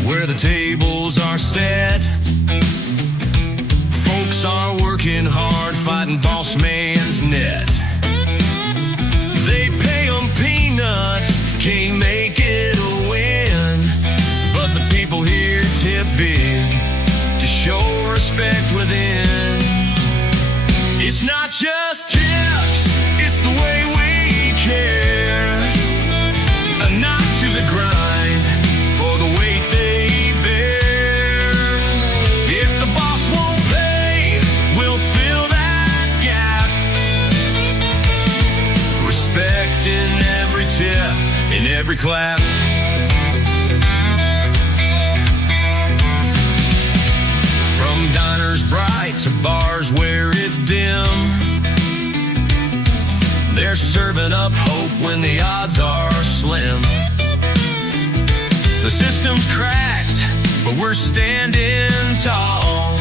Where the tables are set, folks are working hard, fighting boss man's net. They pay 'em peanuts, can't make it a win, but the people here tip big to show respect within. It's not just tips, it's the way we care. A nod to the grind for the weight they bear. If the boss won't pay, we'll fill that gap. Respect in every tip, in every clap. From diners bright to bars where it's dim, they're serving up hope when the odds are slim. The system's cracked, but we're standing tall.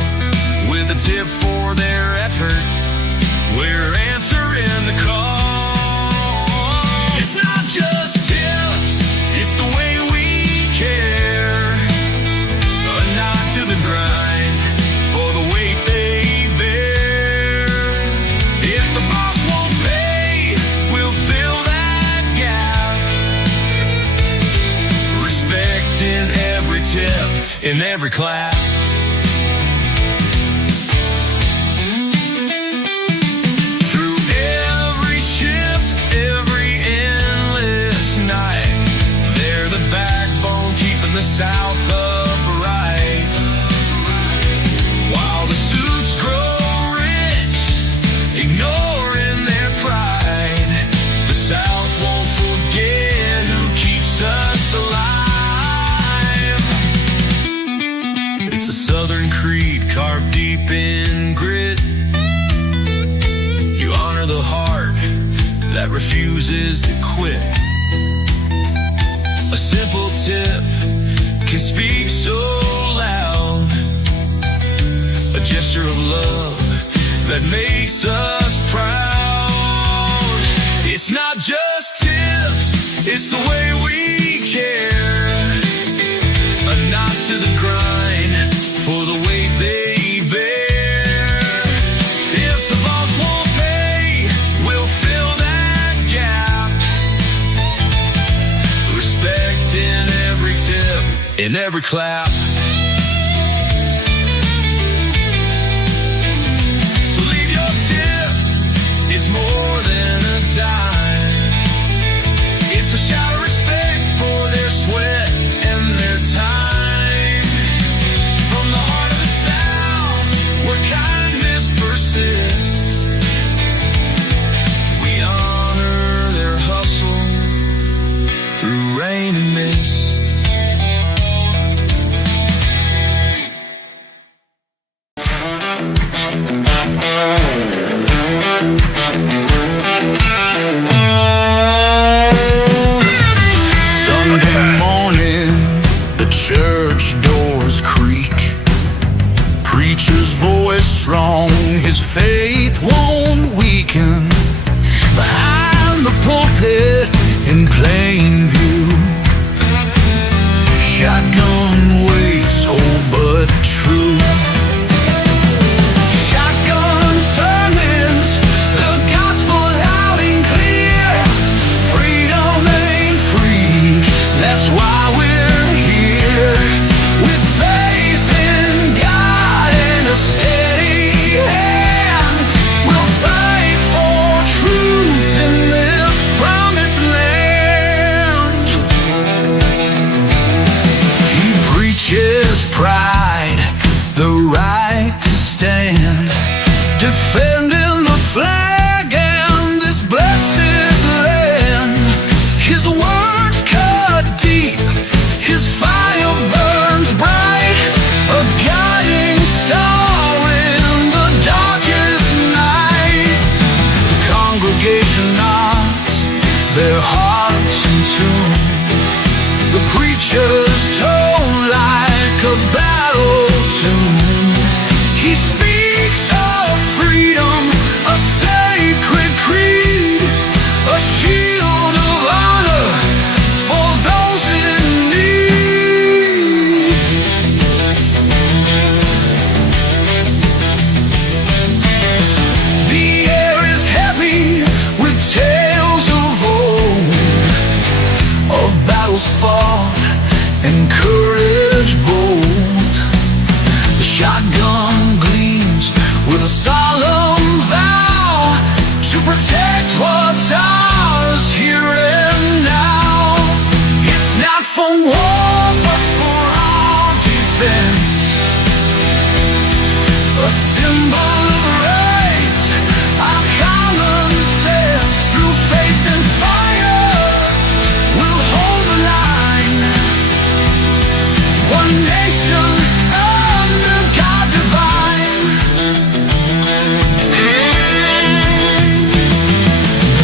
With a tip for their effort, we're answering the call. It's not just tips, it's the way we care. A nod to the grind for the weight they bear. If the boss won't pay, we'll fill that gap. Respect in every tip, in every clap. Through every shift, every endless night, they're the backbone keeping the South upright. While the suits grow rich, ignoring their pride, the South won't forget who keeps us alive. It's a Southern creed carved deep in grit. You honor the heart that refuses to quit. A simple tip can speak so loud, a gesture of love that makes us proud. It's not just tips, it's the way we care. A nod to the grind for the weight they bear. If the boss won't pay, we'll fill that gap. Respect in every tip, in every clap. So leave your tip, it's more than a dime. It's a shout of respect for their sweat and their time. From the heart of the South, where kindness persists, we honor their hustle through rain and mist. Sunday morning, the church doors creak. Preacher's voice strong, his faith won't weaken. Behind the pulpit in plain view, shotgun waits, old but true. with a solemn vow to protect what's ours here and now. It's not for war, but for our defense, a symbol of rights, our common sense. Through faith and fire, we'll hold the line. One nation under God divine.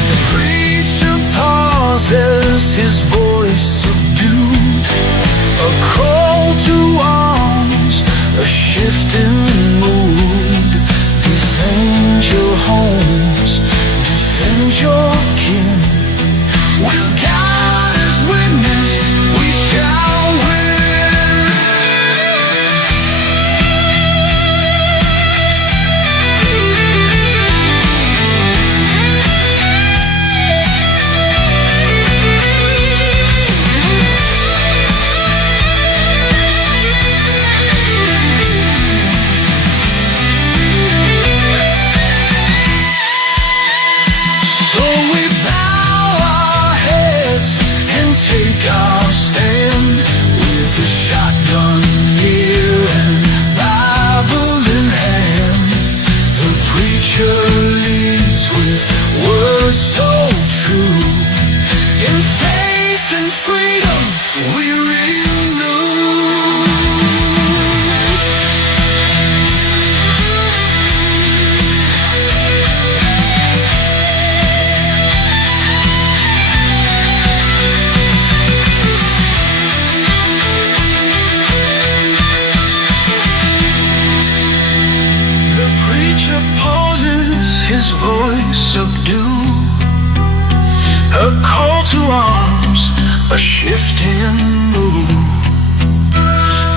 The preacher pauses, his voice subdued, a call to arms, a shifting mood. Defend your homes, defend your kin. With God as witness, we shall win. So we bow our heads and take our stand, with a shotgun near and Bible in hand. The preacher leads with words so true. In faith and freedom we renew. The preacher pauses, his voice subdued, a call to arms, a shifting mood.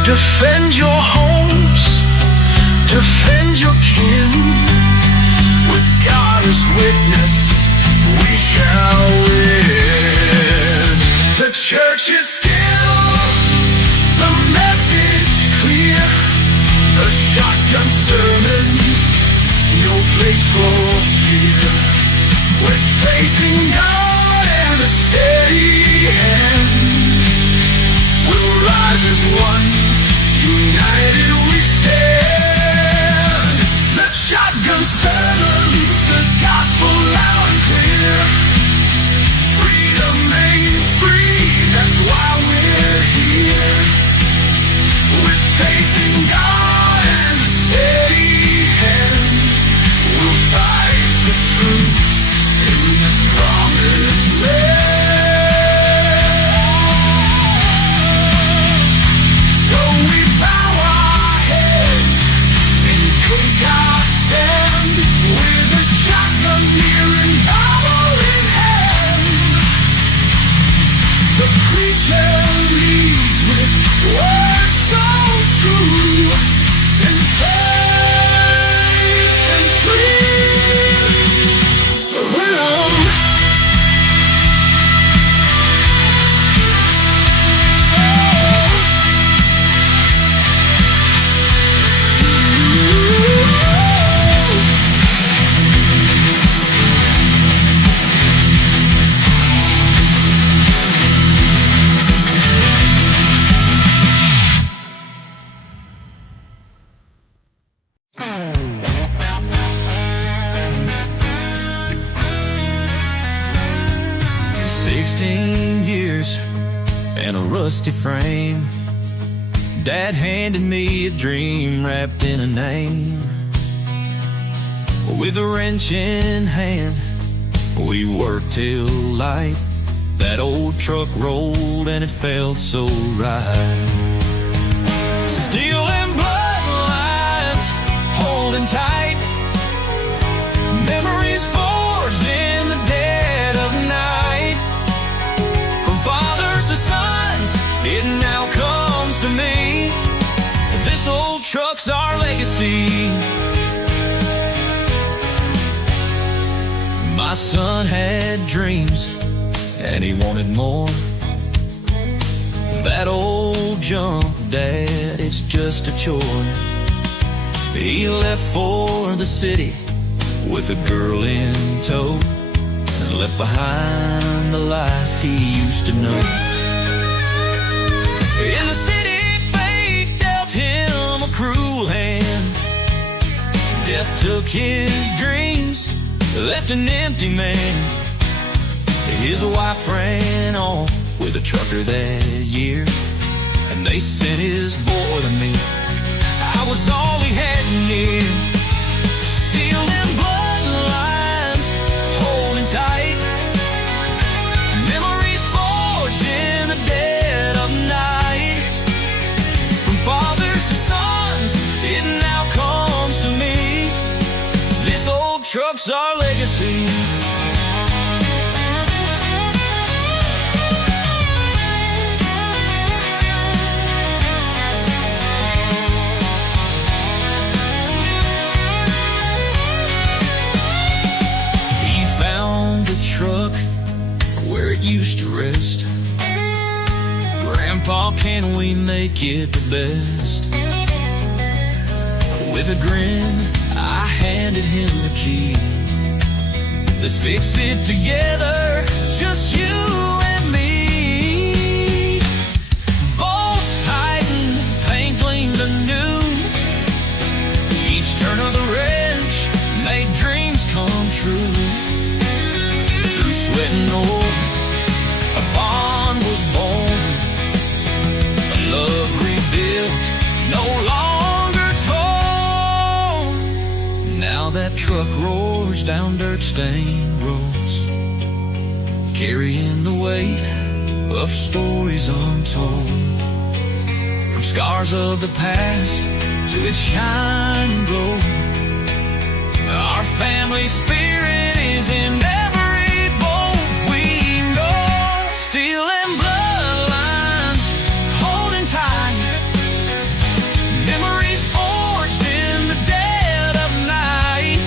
Defend your homes, defend your kin. With God as witness, we shall win. The church is still, the message clear, a shotgun sermon, no place for fear. With faith in God and a steady hand, we'll rise as one, united we stand. The shotgun sermons, the gospel loud and clear. Freedom made free, that's why we're here. With faith in God and a steady hand, we'll fight the truth in this promised land. So we bow our heads and take our stand, with a shotgun near and Bible in hand. The preacher leads with words so true, and faith and freedom. And a rusty frame. Dad handed me a dream wrapped in a name. With a wrench in hand, we worked till light. That old truck rolled and it felt so right. Steel and bloodlines holding tight, memories forged in the dead of night. From fathers to sons, it now comes to me. This old truck's our legacy. My son had dreams and he wanted more. That old junk, Dad, it's just a chore. He left for the city with a girl in tow, and left behind the life he used to know. In the city, fate dealt him a cruel hand. Death took his dreams, left an empty man. His wife ran off with a trucker that year, and they sent his boy to me. I was all he had near. Stealing bloodlines, holding tight. Memories forged in the dead of night. From fathers to sons, it now comes to me. This old truck's our legacy. Truck where it used to rest. Grandpa, can we make it the best? With a grin, I handed him the key. Let's fix it together, just you and me. Bolts tightened, paint gleamed anew. Each turn of the wrench made dreams come true. Sweat and oil, a bond was born, a love rebuilt, no longer torn. Now that truck roars down dirt-stained roads, carrying the weight of stories untold. From scars of the past to its shining glow, our family spirit is in every stealing bloodlines, holding tight. Memories forged in the dead of night.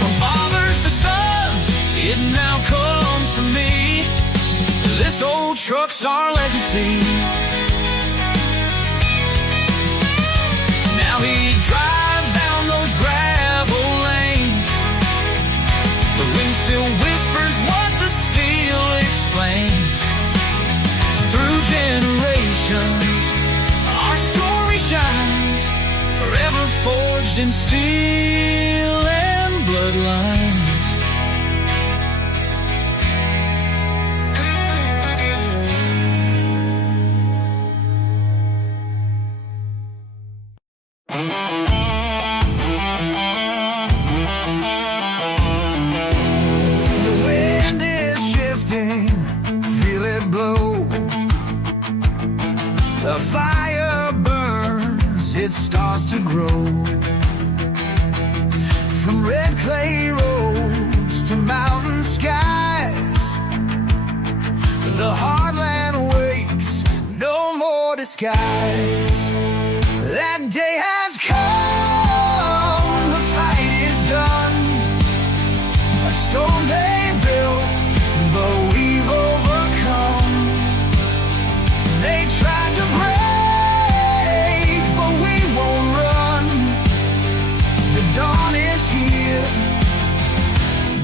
From fathers to sons, it now comes to me. This old truck's our legacy. Now he drives down those gravel lanes. The wind still whispers what the steel explains. Through generations, our story shines, forever forged in steel and bloodlines. The fire burns, it starts to grow. From red clay roads to mountain skies, the heartland wakes, no more disguise. That day has come, the fight is done. A storm they built, but we've overcome. They tried to break, but we won't run. The dawn is here,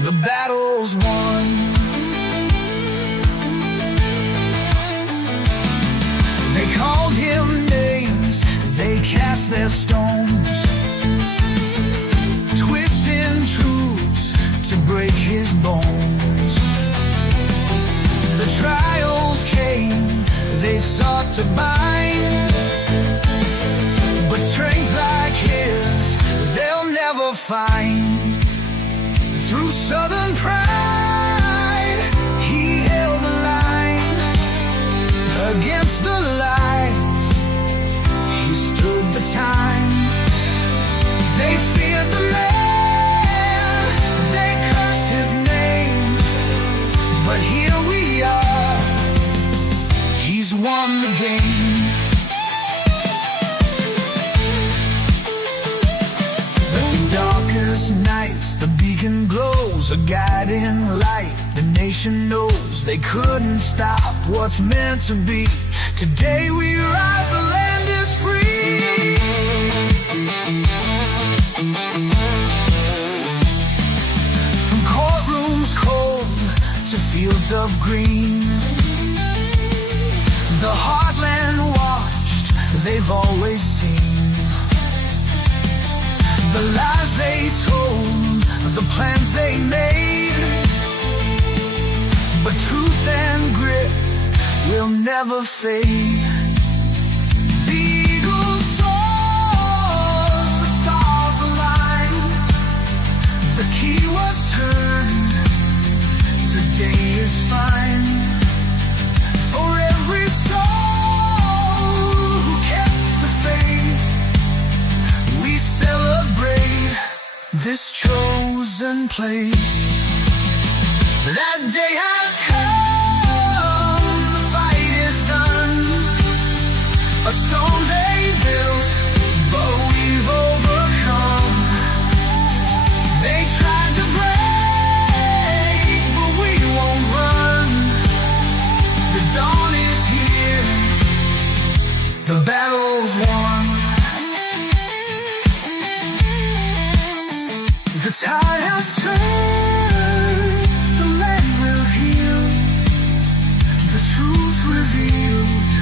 the battle's won. They called him names, they cast their stones, twisting truths to break his bones. The trials came, they sought to bind, but strength like his they'll never find. Through southern pride, he held the line. Against the lies, he stood the time. They feared the man, they cursed his name, but here we are, he's won the game. The darkest nights, the beacon glows, a guiding light. The nation knows they couldn't stop what's meant to be. Today we rise, the land is free. From courtrooms cold to fields of green, the heartland watched, they've always seen. The lies they told, the plans they made, but truth and grit will never fade. The eagle soars, the stars align, the key was turned, the day is fine. For every soul who kept the faith, we celebrate this chosen place. That day has come, the fight is done. A stone they built, but we've overcome. They tried to break, but we won't run. The dawn is here, the battle's won. The tide has turned, the land will heal, the truth revealed,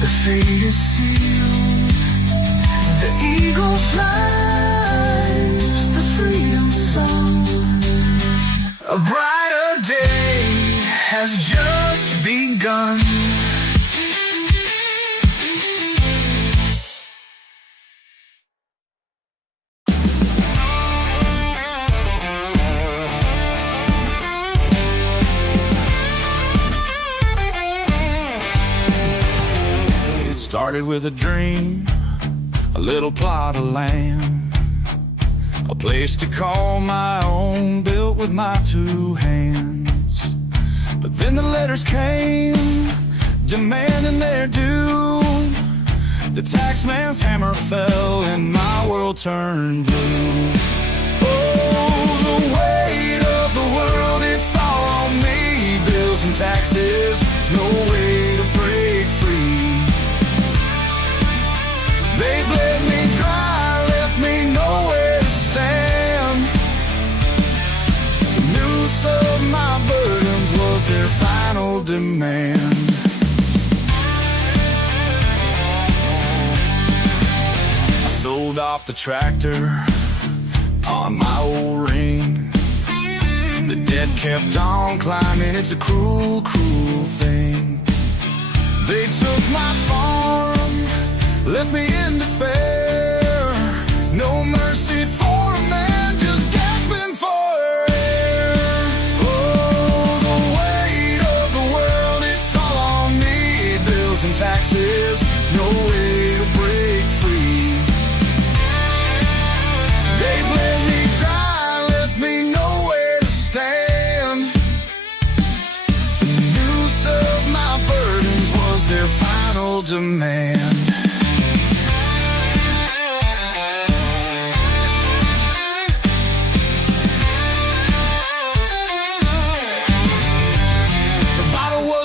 the fate is sealed. The eagle flies, the freedom song. A brighter day has just begun. Started with a dream, a little plot of land, a place to call my own, built with my two hands. But then the letters came, demanding their due. The taxman's hammer fell and my world turned blue. Oh, the weight of the world, it's all on me. Bills and taxes, no way to break free. They bled me dry, left me nowhere to stand. The noose of my burdens was their final demand. I sold off the tractor on my old ring. The debt kept on climbing, it's a cruel, cruel thing. They took my farm, left me in despair. No mercy for a man just gasping for air. Oh, the weight of the world, it's all on me. Bills and taxes, no way to break free. They bled me dry, left me nowhere to stand. The noose of my burdens was their final demand.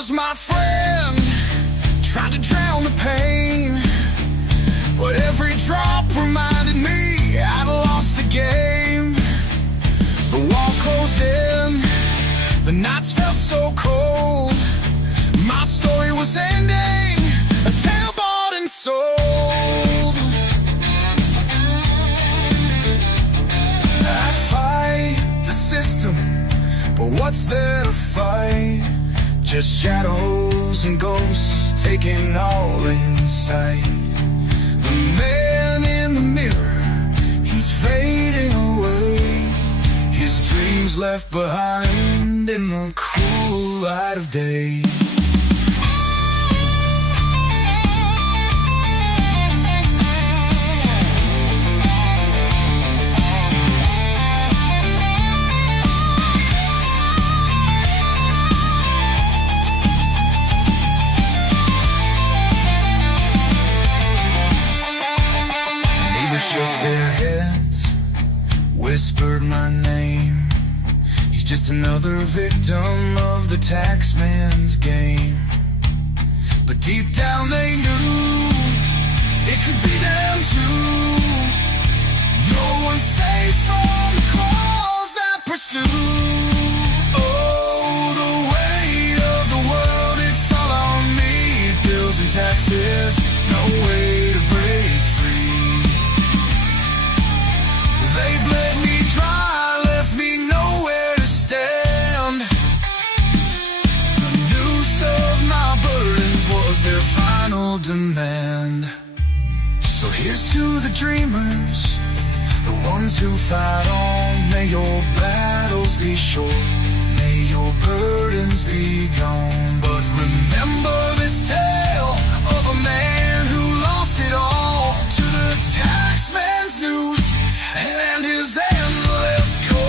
My friend tried to drown the pain, but every drop reminded me I'd lost the game. The walls closed in, the nights felt so cold. My story was ending, a tale bought and sold. I fight the system, but what's there to fight? Just shadows and ghosts taking all in sight. The man in the mirror, he's fading away. His dreams left behind in the cruel light of day. Shook their heads, whispered my name. He's just another victim of the taxman's game. But deep down they knew it could be them too. demand. So here's to the dreamers, the ones who fight on. May your battles be short, may your burdens be gone. But remember this tale of a man who lost it all to the taxman's noose and his endless call.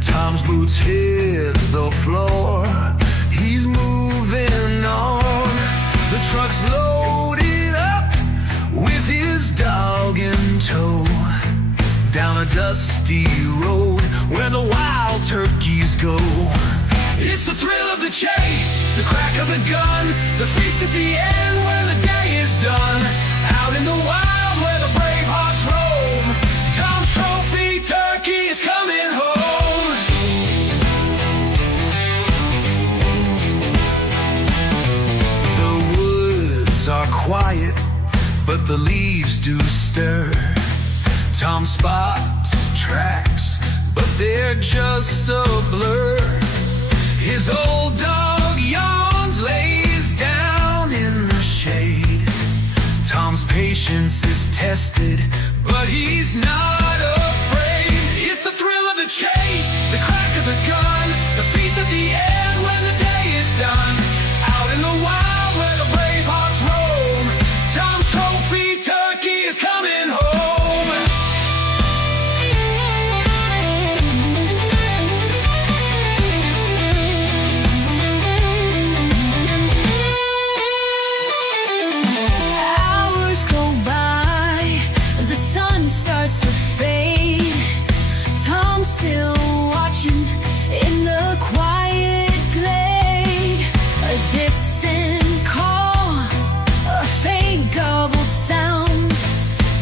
Tom's boots hit the floor. He's moving on. The truck's loaded up with his dog in tow, down a dusty road where the wild turkeys go. It's the thrill of the chase, the crack of the gun, the feast at the end when the day is done. Out in the wild where the brave hearts roam, Tom's trophy turkey is coming home. Are quiet, but the leaves do stir. Tom spots tracks, but they're just a blur. His old dog yawns, lays down in the shade. Tom's patience is tested, but he's not afraid. It's the thrill of the chase, the crack of the gun, the feast at the end when the day is done. Out in the wild where the brave hearts roam, Tom's trophy turkey is coming home. Hours go by, the sun starts to fade. Tom's still watching in the quiet glade. A distant call, a faint gobble sound.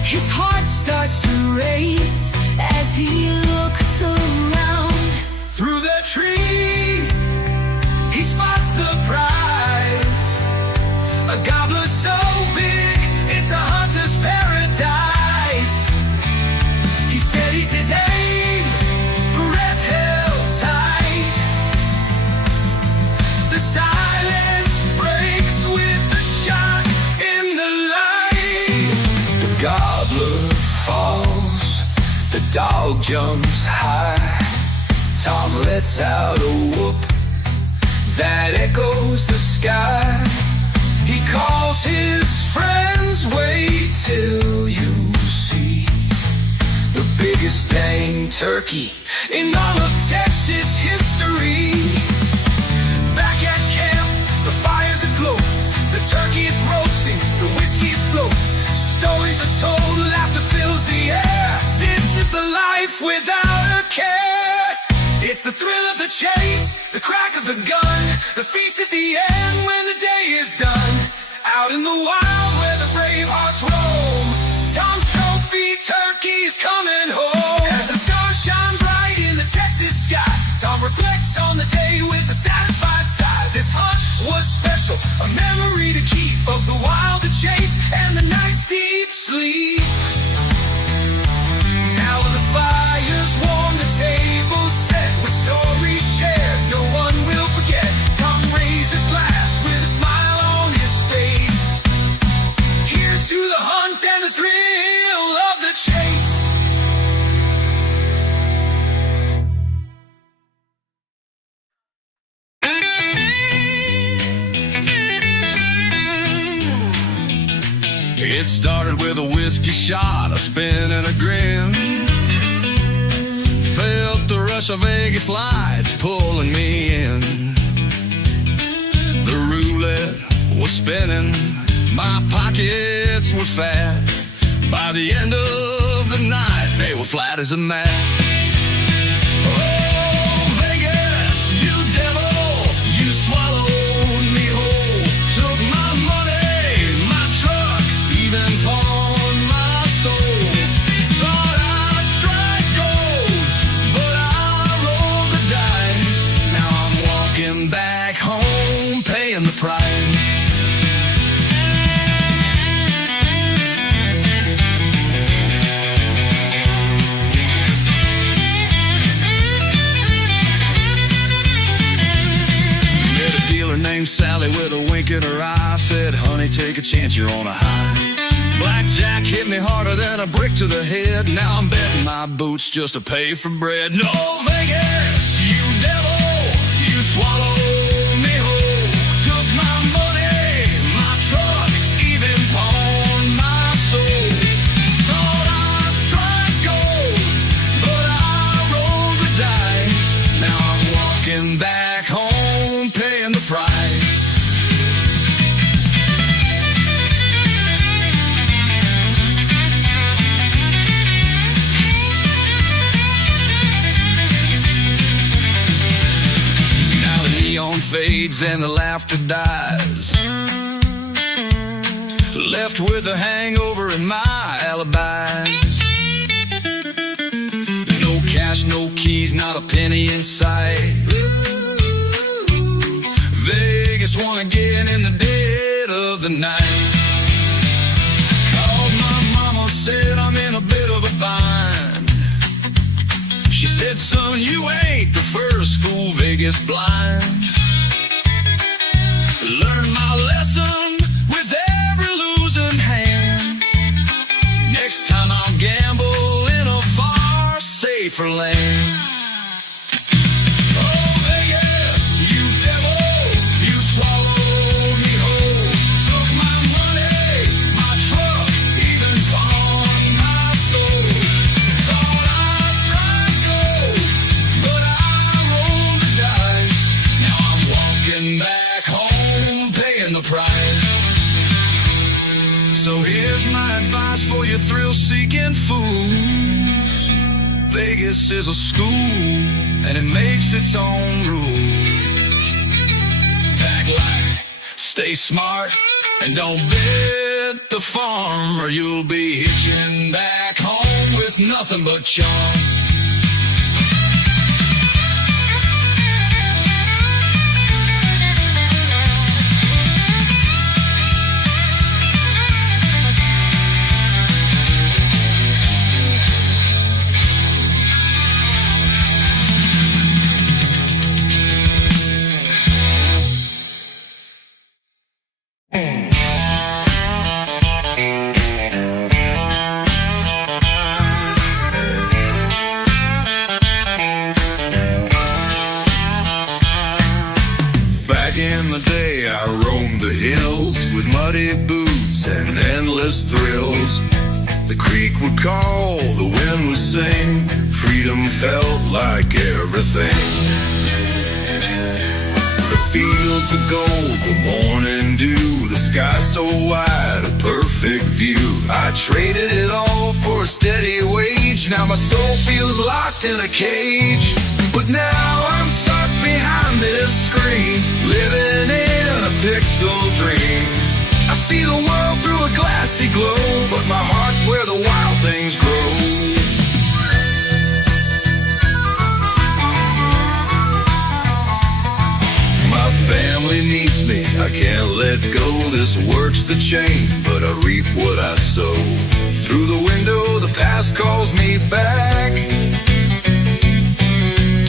His heart starts to race as he looks around. Through the trees, he spots the prize. A gobbler so big, it's a hunter's paradise. He steadies his aim, breath held tight. The silence breaks with the shot in the light. The gobbler falls, the dog jumps high. Tom lets out a whoop that echoes the sky. He calls his friends, wait till you see the biggest dang turkey in all of Texas history. Back at camp, the fires aglow, the turkey is roasting, the whiskey's float. Stories are told, laughter fills the air. This is the life without a care. It's the thrill of the chase, the crack of the gun, the feast at the end when the day is done. Out in the wild where the brave hearts roam, Tom's trophy turkey's coming home. As the stars shine bright in the Texas sky, Tom reflects on the day with a satisfied sigh. This hunt was special, a memory to keep of the wild to chase and the night's deep sleep. Now the fire's warm, the table's set with stories shared no one will forget. Tom raises glass with a smile on his face. Here's to the hunt and the thrill of the chase. It started with a whiskey shot, a spin and a grin. Felt the rush of Vegas lights pulling me in. The roulette was spinning, my pockets were fat. By the end of the night, they were flat as a mat. Oh, Vegas, you devil, you swallowed me whole. Took my money, my truck, even pawned my soul. Thought I'd strike gold, but Sally with a wink in her eye said, honey, take a chance, you're on a high. Blackjack hit me harder than a brick to the head. Now I'm betting my boots just to pay for bread. No, Vegas, you devil, you swallow me whole. Took my money, my truck, even pawned my soul. Thought I'd strike gold, but I rolled the dice. Now I'm walking back home, paying the price. Fades and the laughter dies, left with a hangover in my alibis. No cash, no keys, not a penny in sight. Vegas won again in the dead of the night. Called my mama, said I'm in a bit of a bind. She said, son, you ain't the first fool Vegas blinds. Learn my lesson with every losing hand. Next time I'll gamble in a far safer land. Oh, Vegas, you devil, you swallowed me whole. Took my money, my truck, even pawned my soul. Thought I'd strike gold, but I rolled the dice. Now I'm walking back home, paying the price. So here's my advice for you thrill-seeking fools. Vegas is a school, and it makes its own rules. Pack light, stay smart, and don't bet the farm, or you'll be hitching back home with nothing but charm. In the day I roamed the hills with muddy boots and endless thrills. The creek would call, the wind would sing, freedom felt like everything. The fields of gold, the morning dew, the sky so wide, a perfect view. I traded it all for a steady wage. Now my soul feels locked in a cage. But now I'm stuck behind this screen, living in a pixel dream. I see the world through a glassy globe, but my heart's where the wild things grow. My family needs me, I can't let go. This work's the chain, but I reap what I sow. Through the window, the past calls me back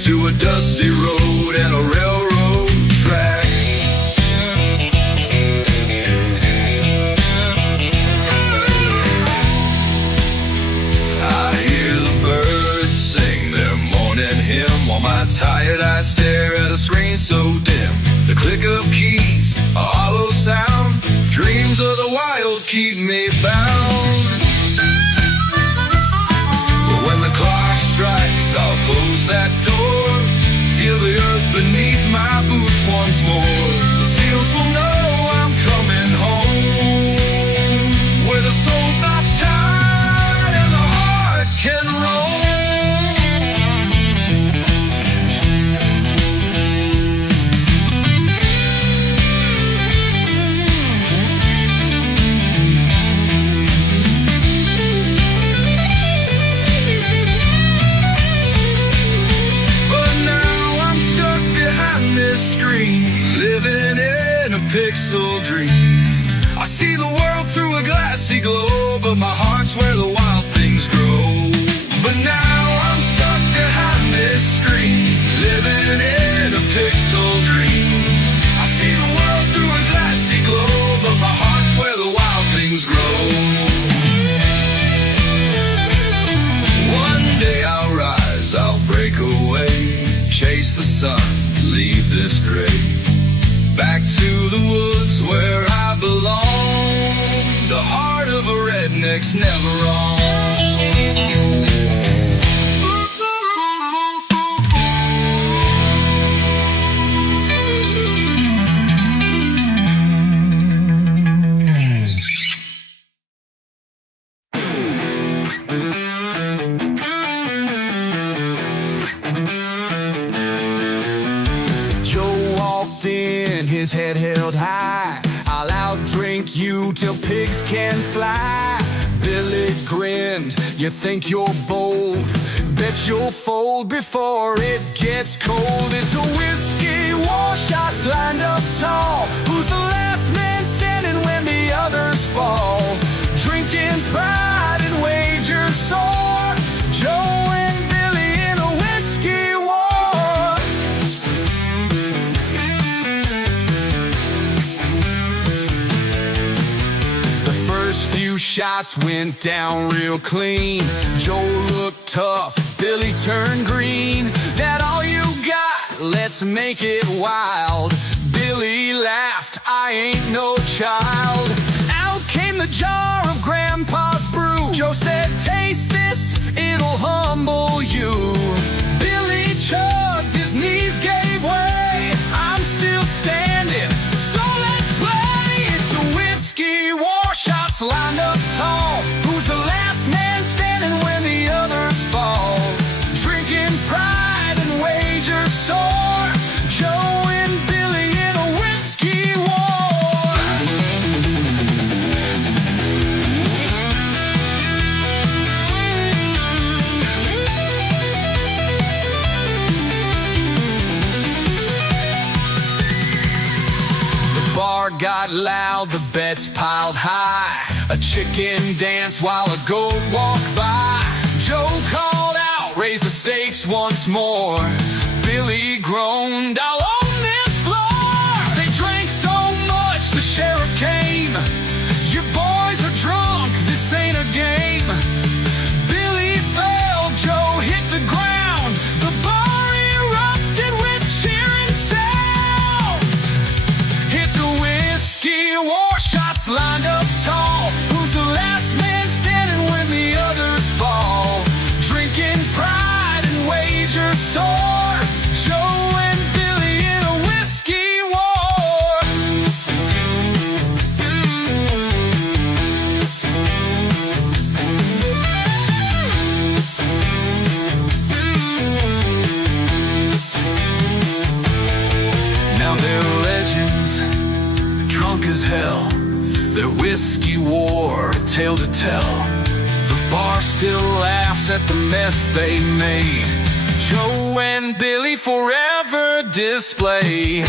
to a dusty road and a railroad track. I hear the birds sing their morning hymn, while my tired eyes stare at a screen so dim. The click of keys, a hollow sound, dreams of the wild keep me bound. But when the clock strikes, I'll close that door, feel the earth beneath my boots once more. The fields will know I'm coming home, where the soul's not tied and the heart can roam. Living in a pixel dream. I see the world through a glassy globe, but my heart's where the wild things grow. But now I'm stuck behind this screen, living in a pixel dream. I see the world through a back to the woods where I belong. The heart of a redneck's never wrong. His head held high, I'll outdrink you till pigs can fly. Billy grinned, you think you're bold, bet you'll fold before it gets cold. It's a whiskey war, shots lined up tall. Who's the last man standing when the others fall? Drinking pride and wagers sore, Joe and Billy in a whiskey war. Shots went down real clean. Joe looked tough, Billy turned green. That all you got? Let's make it wild. Billy laughed, I ain't no child. Out came the jar of Grandpa's brew. Joe said, taste this, it'll humble you. Billy chugged, his knees gave way. I'm still standing, so let's play. It's a whiskey war, shots lined up tall. Who's the last man standing when the others fall? Drinking pride and wagers sore, Joe and Billy in a whiskey war. The bar got loud, the bets piled high. A chicken danced while a goat walked by. Joe called out, raise the stakes once more. Billy groaned, I'll own this floor. They drank so much, the sheriff came. Your boys are drunk, this ain't a game. Billy fell, Joe hit the ground. The bar erupted with cheering sounds. It's a whiskey war, shots lined up tall. Who's the last man standing when the others fall? Drinking pride and wagers sore, Joe and Billy in a whiskey war. Now they're legends, drunk as hell. Their whiskey war, a tale to tell. The bar still laughs at the mess they made. Joe and Billy forever display.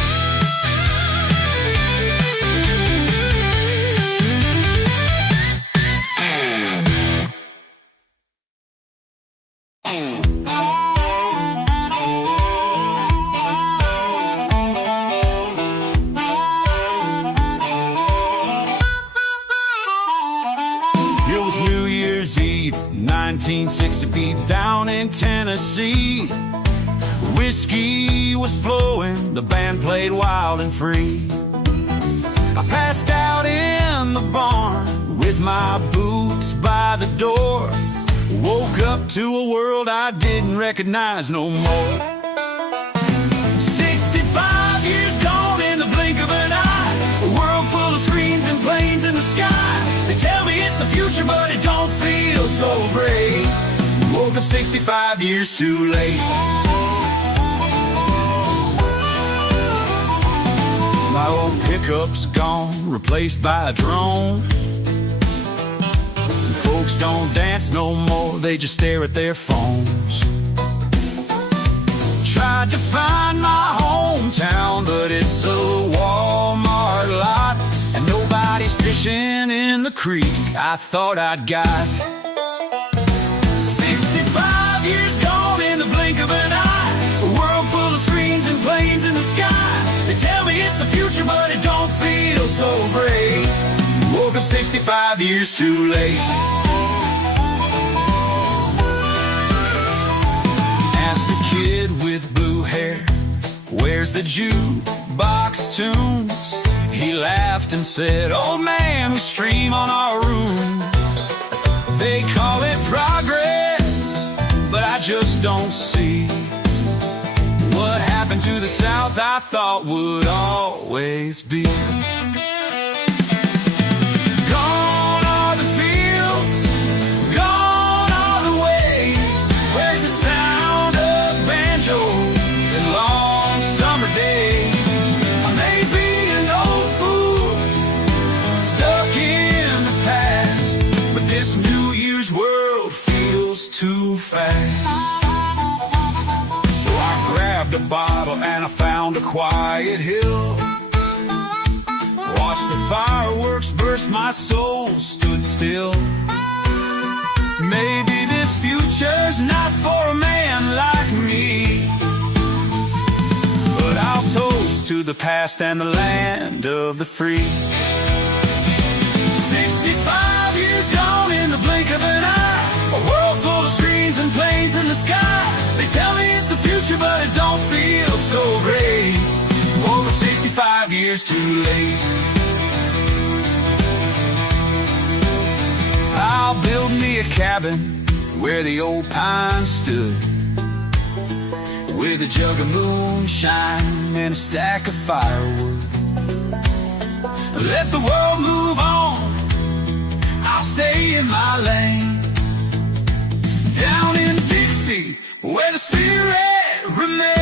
It was New Year's Eve, 1960, down in Tennessee. Whiskey was flowing, the band played wild and free. I passed out in the barn with my boots by the door. Woke up to a world I didn't recognize no more. 65 years gone in the blink of an eye. A world full of screens and planes in the sky. They tell me it's the future, but it don't feel so great. Woke up 65 years too late. My old pickup's gone, replaced by a drone. Folks don't dance no more, they just stare at their phones. Tried to find my hometown, but it's a Walmart lot, and nobody's fishing in the creek I thought I'd got. 65 years gone in the blink of an eye. A world full of screens and planes in the sky. They tell me it's the future, but it don't feel so great. Woke up 65 years too late. Asked a kid with blue hair, where's the jukebox? jukebox tunes. He laughed and said, "Old man, we stream on our room. They call it progress, but I just don't see what happened to the South I thought would always be." Gone are the fields, gone are the ways. Where's the sound of banjos and long summer days? I may be an old fool stuck in the past, but this New Year's world feels too fast. So I grabbed a bottle and I found a quiet hill. Watched the fireworks burst, my soul stood still. Maybe this future's not for a man like me, but I'll toast to the past and the land of the free. 65 years gone in the blink of an eye, a world full of screens and planes in the sky. They tell me it's the future, but it don't feel so great. Oh, but 65 years too late. I'll build me a cabin where the old pine stood, with a jug of moonshine and a stack of firewood. Let the world move on, I'll stay in my lane. Down in Dixie, where the spirit remains.